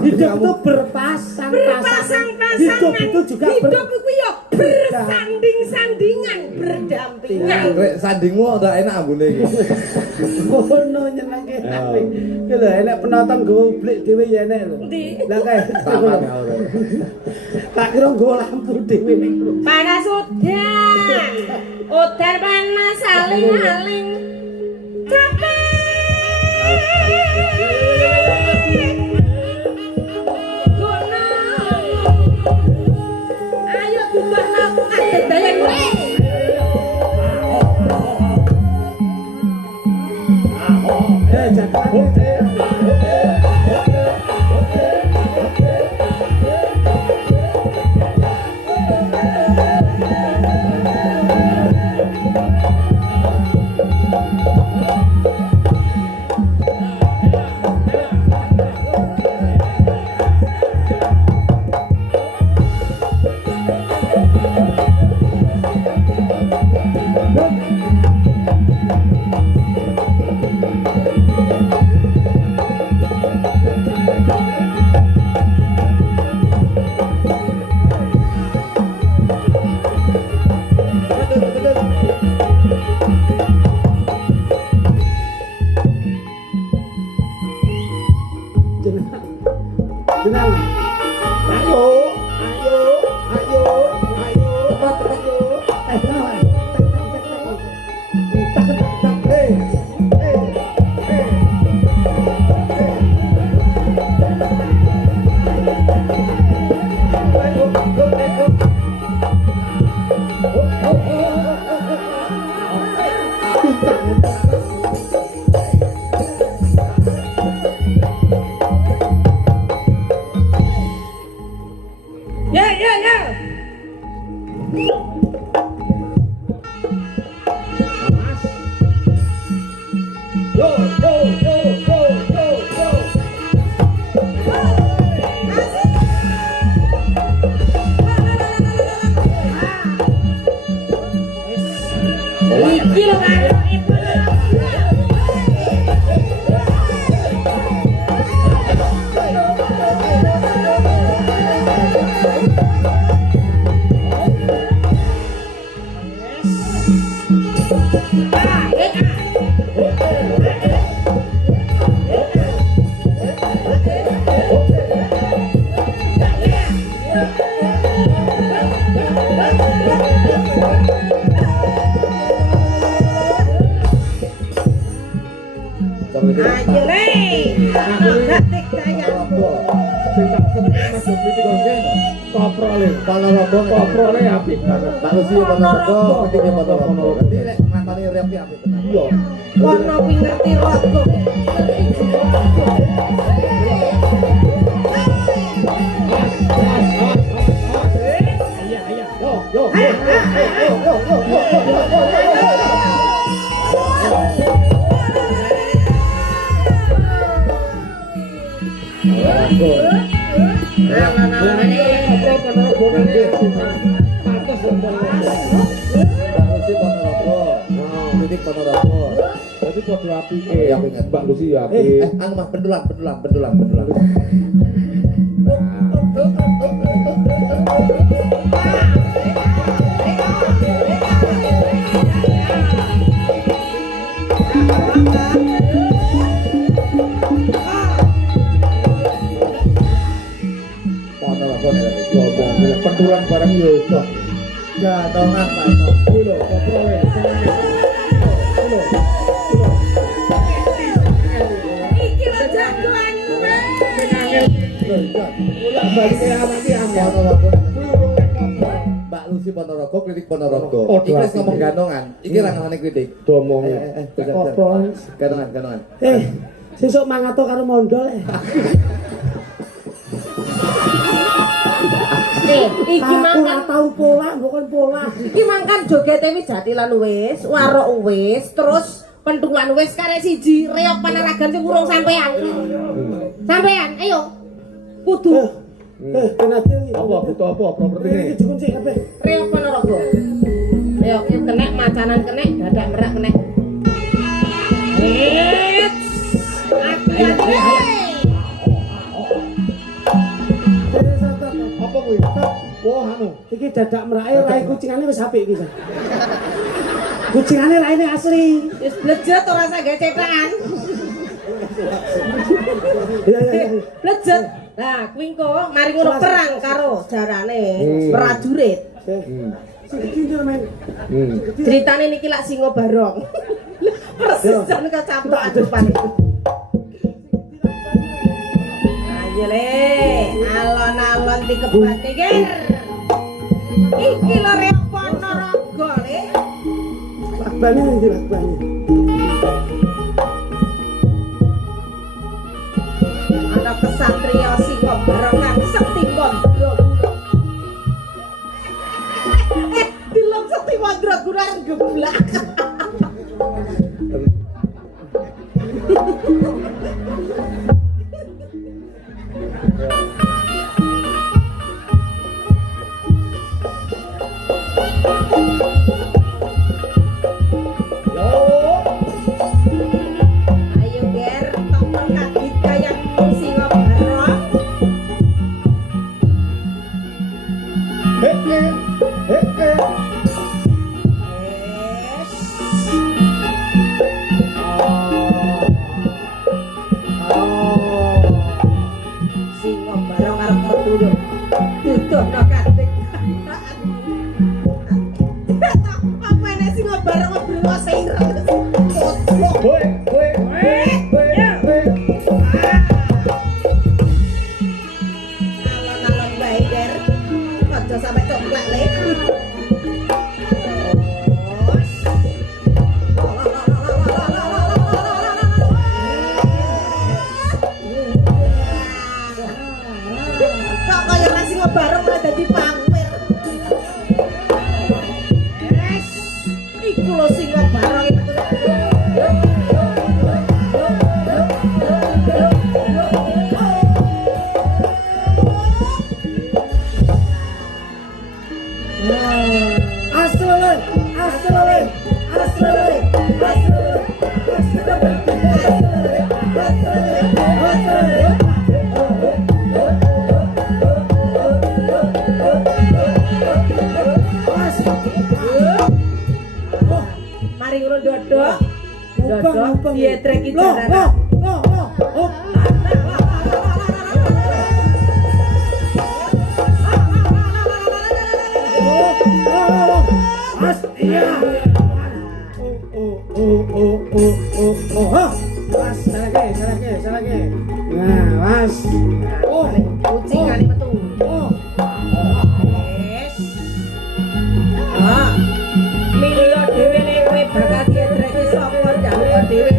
Hidup itu berpasang-pasangan. Hidup itu juga hidup itu ya bersanding-sandingan, berdampingan. Rek sandingmu ora enak ambune iki. Ngono nyenengke tapi. Ki lho enek penonton nggawa blik dhewe ya enek lho. Ndi? Lah kae. Sama ya ora. Tak kira nggawa lampu dhewe ning. Panas udan, udan panas aling-aling. Capek. Ayo bubarno dayan kowe. Tenang. Ayo. Ya. Yo. Iki lho karo ibu. Ayo le. Gatik sayangku. Sing tak seneng Mas Dopiti koprole. Ponorogo Koprole apik banget. Pak Lusi Ponorogo, ketika Ponorogo. Nanti nek ngakoni repi apik tenan. Iya. Wono kuwi ngerti rogo. Pak Lusi Ponorogo. Titik Ponorogo. Berarti padha apike. Ya, ingat. Mbak Lucy ya apik. Anu Mas pendulang. Ponorogo nek Ngomong pendulang barang yo. gatongan Pak. Kuwi lho koprole. Iki lho jagoanmu. Balike awake angel. Ponorogo. Mbak Lucy Ponorogo, klinik Ponorogo. Oh, Iki wis ngomong ganongan. Iki ra ngamane kritik. Domong. Koprol. Ganongan. Sesuk mangato karo mondol. Iki mangkan tau pola, bukan pola. iki mangkan jogete wis jatilan wis, warok wis, terus pentulan wis karek siji, reok panaragan sing urung sampean. Sampean, ayo. Kudu Kenapa iki? Apa butuh apa propertine? Iki dikunci kabeh. reok Ponorogo. Reok kenek macanan kenek, dadak merak kenek. Hati-hati. Apa kuwi? Wah anu. Iki dadak merake rai kucingane wis apik iki. Kucingane raine asli. Wis blejet ora usah gawe cetakan. Iya. Blejet. Nah, kuwi engko mari ngono perang karo jarane prajurit. Iki men. Ceritane niki lak singo barong. Persis jan kecampur adupan. Ayo le, alon-alon dikebat iki. Iki lho rek Ponorogo le. Lakbane iki lakbane. Ana kesatria singo barong kang sekti gondro. Dilem sekti gondro gurang geblak. Ayo ger, tongkol kadit kayak singo barong. Singo barong arep ketuduk. Tutukno kadit. Apa nek singo barong ngobrol seireng. Alon-alon bae ger. Aja sampe coklek le. Kok kaya nasi ngobareng malah dadi pamer. Iku lho sing ngobareng itu. Asli. dodok. Dodok dietrek iki jarane. Mas, iya. Mas, salake. Nah, Mas. Kucing kali metu. Wes. Milih dhewe nek kowe bakal dietrek sapa njaluk dhewe.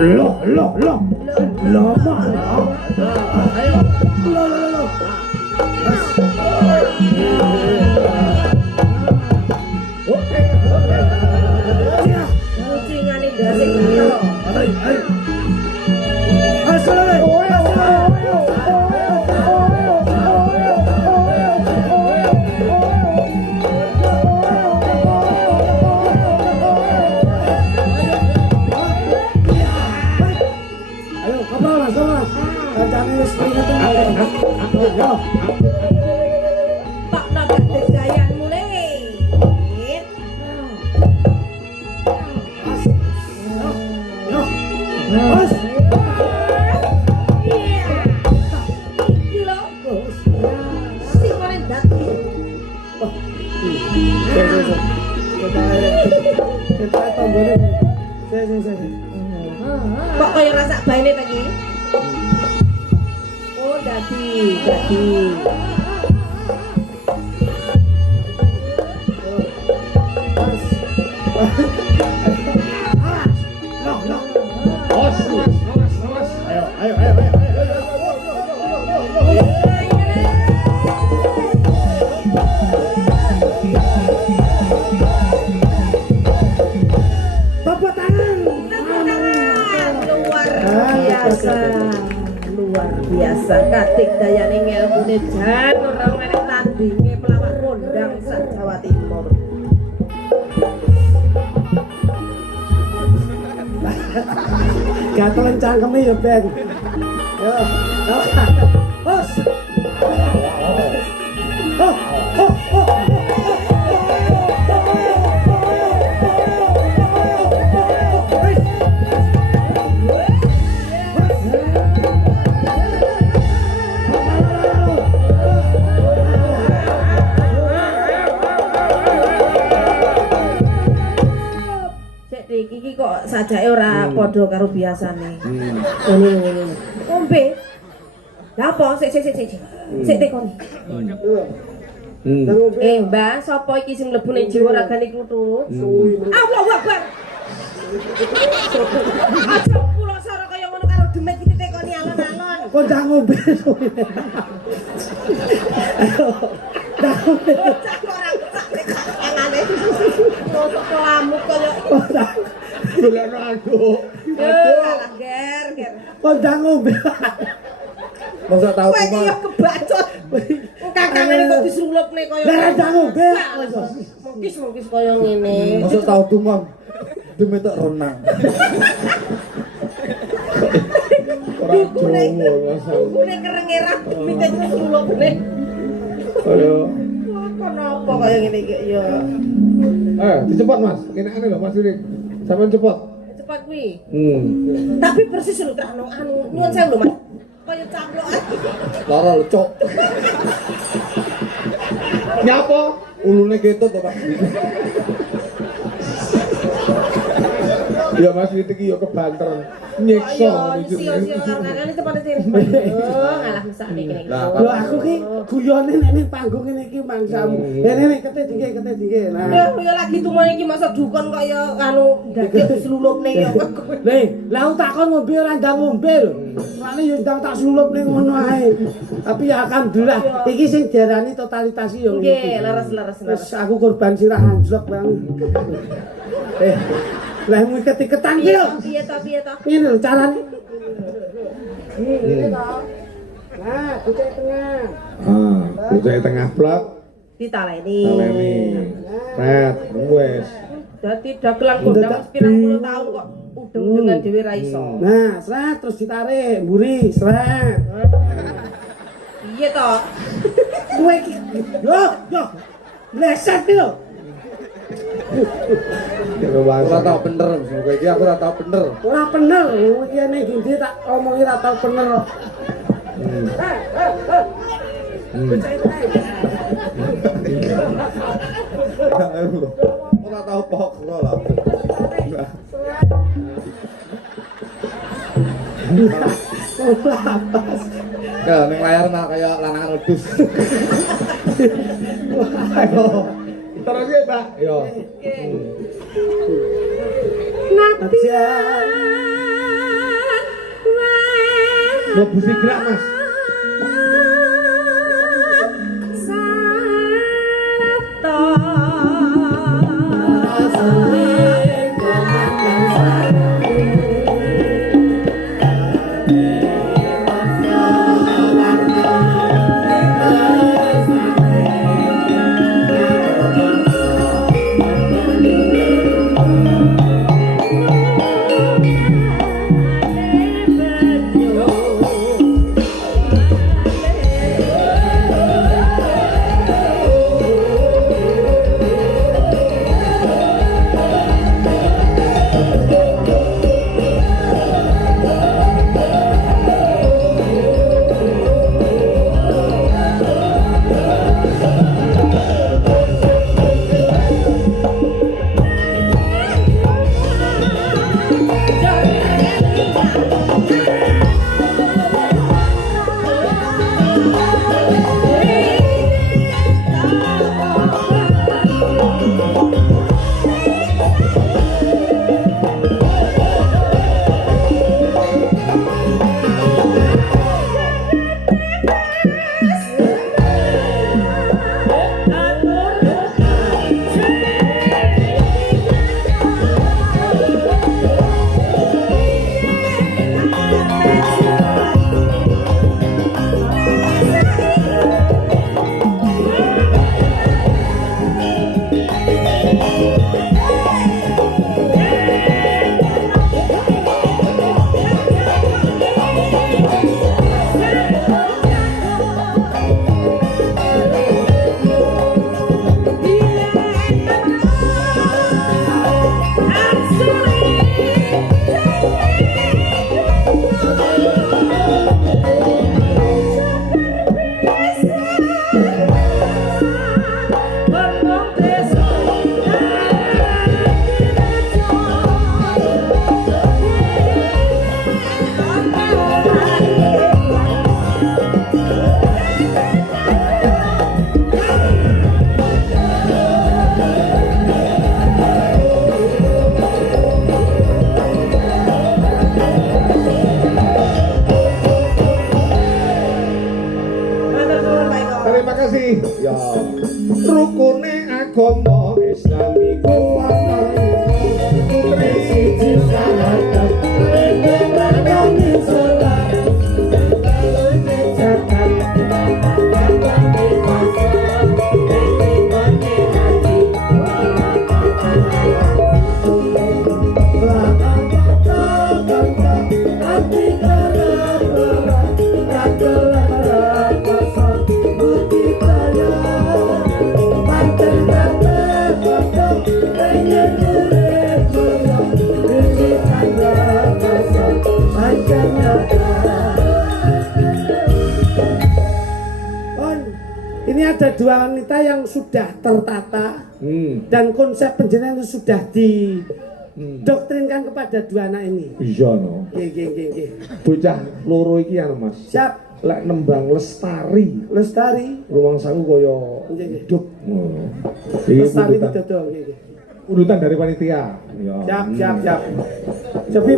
Loh, ayo. Loh. Kucingane ndase karo. Ayo. Pak nak gayan mulai. Mas. Iki lho, Gus. Sing paling dadi. Kita tonggone. Kok kaya rasa baine ta iki? Oh, dadi. Tepuk tangan. Luar biasa katik dayane ngelmune jan ora menek tandinge pelawak kondang sak Jawa Timur. Gatelan cangkeme ya, Ben. Yo. Bos. Iki kok sajake ora padha karo biasane. Ngene. Ombe. Lah apa sik. Sik tekoni. Mbak, sapa iki sing mlebu ning jiwa ragane kluthuk? Allahu Akbar. Aja kula sara kaya ngono karo demit iki tekoni alon-alon. Kok ndang ngombe. Ndang ngombe. Kok lamuk kaya Golekno aduk. alah ger. Kok ndang ngombe. Masa tahu Kowe iki yo kebacot. Kakangane kok disulupne kaya Lah ndang ngombe. mungkis kaya ngene. Masa tahu tumon demi tak renang. Ora Jawa masa. Kune kerengerah mikir disulupne. Ayo. Kenapa kaya ngene iki ya? Dicepot Mas. Kenekane lho Mas Lirik. Sampeyan cepot. Cepat kuwi. Tapi Tapi persis lho terano nyuwun sewu lho Mas. Kaya caplokan. Lara lecok. nyapa? Ulune ketut to, Pak. Ya Mas Lirik iki yo kebanter. Nyiksa Sio karena cepat sini. Ngalah mesake kene. Lho aku ki guyone nek ning panggung ngene iki mangsamu. Nek kete dingke. Nah. Ya lagi tumo iki masa dukun kaya anu daging dislulupne ya. Lah aku takon ngombe ora ndang ngombe lho. Lane yo ndang tak slulupne ngono ae. Tapi ya alhamdulillah iki sing diarani totalitasi yo. Nggih, leres. Wis aku korban sirah anjlok bang. Lah mu ketik-ketan ki lho. Piye to? Ngene lho carane. Ngene to. Nah, bocah tengah. bocah tengah blok. ditaleni. Taleni. Ret, wes. Dadi dagelan gondang wis 70 tahun kok udeng-udengan dhewe ra iso. Nah, sret terus ditarik, mburi, sret. Iya toh. Kowe iki yo, bleset iki lho. Ora tau bener, kowe iki aku ora tau bener. Ora bener, iki ning ndi tak omongi ora tau bener. Ora tau pokro lah. Ya, ning layar mah kaya lanangan wedhus. Ayo. Terus ya, Pak. Yo. Najan Mau busi gerak, Mas. Terima kasih. Ya. Rukune agama Islami kuwat. Putri siji sahadat. Kami salat. Zakat. Kami puasa. Kami haji. Ini ada dua wanita yang sudah tertata dan konsep penjenengan itu sudah didoktrinkan kepada dua anak ini. Iya no. Nggih. Bocah loro iki anu Mas. Siap. Lek nembang lestari. Lestari. Ruang saku kaya hidup. Lestari itu dodol nggih. Urutan dari panitia. Ya. Siap. Jadi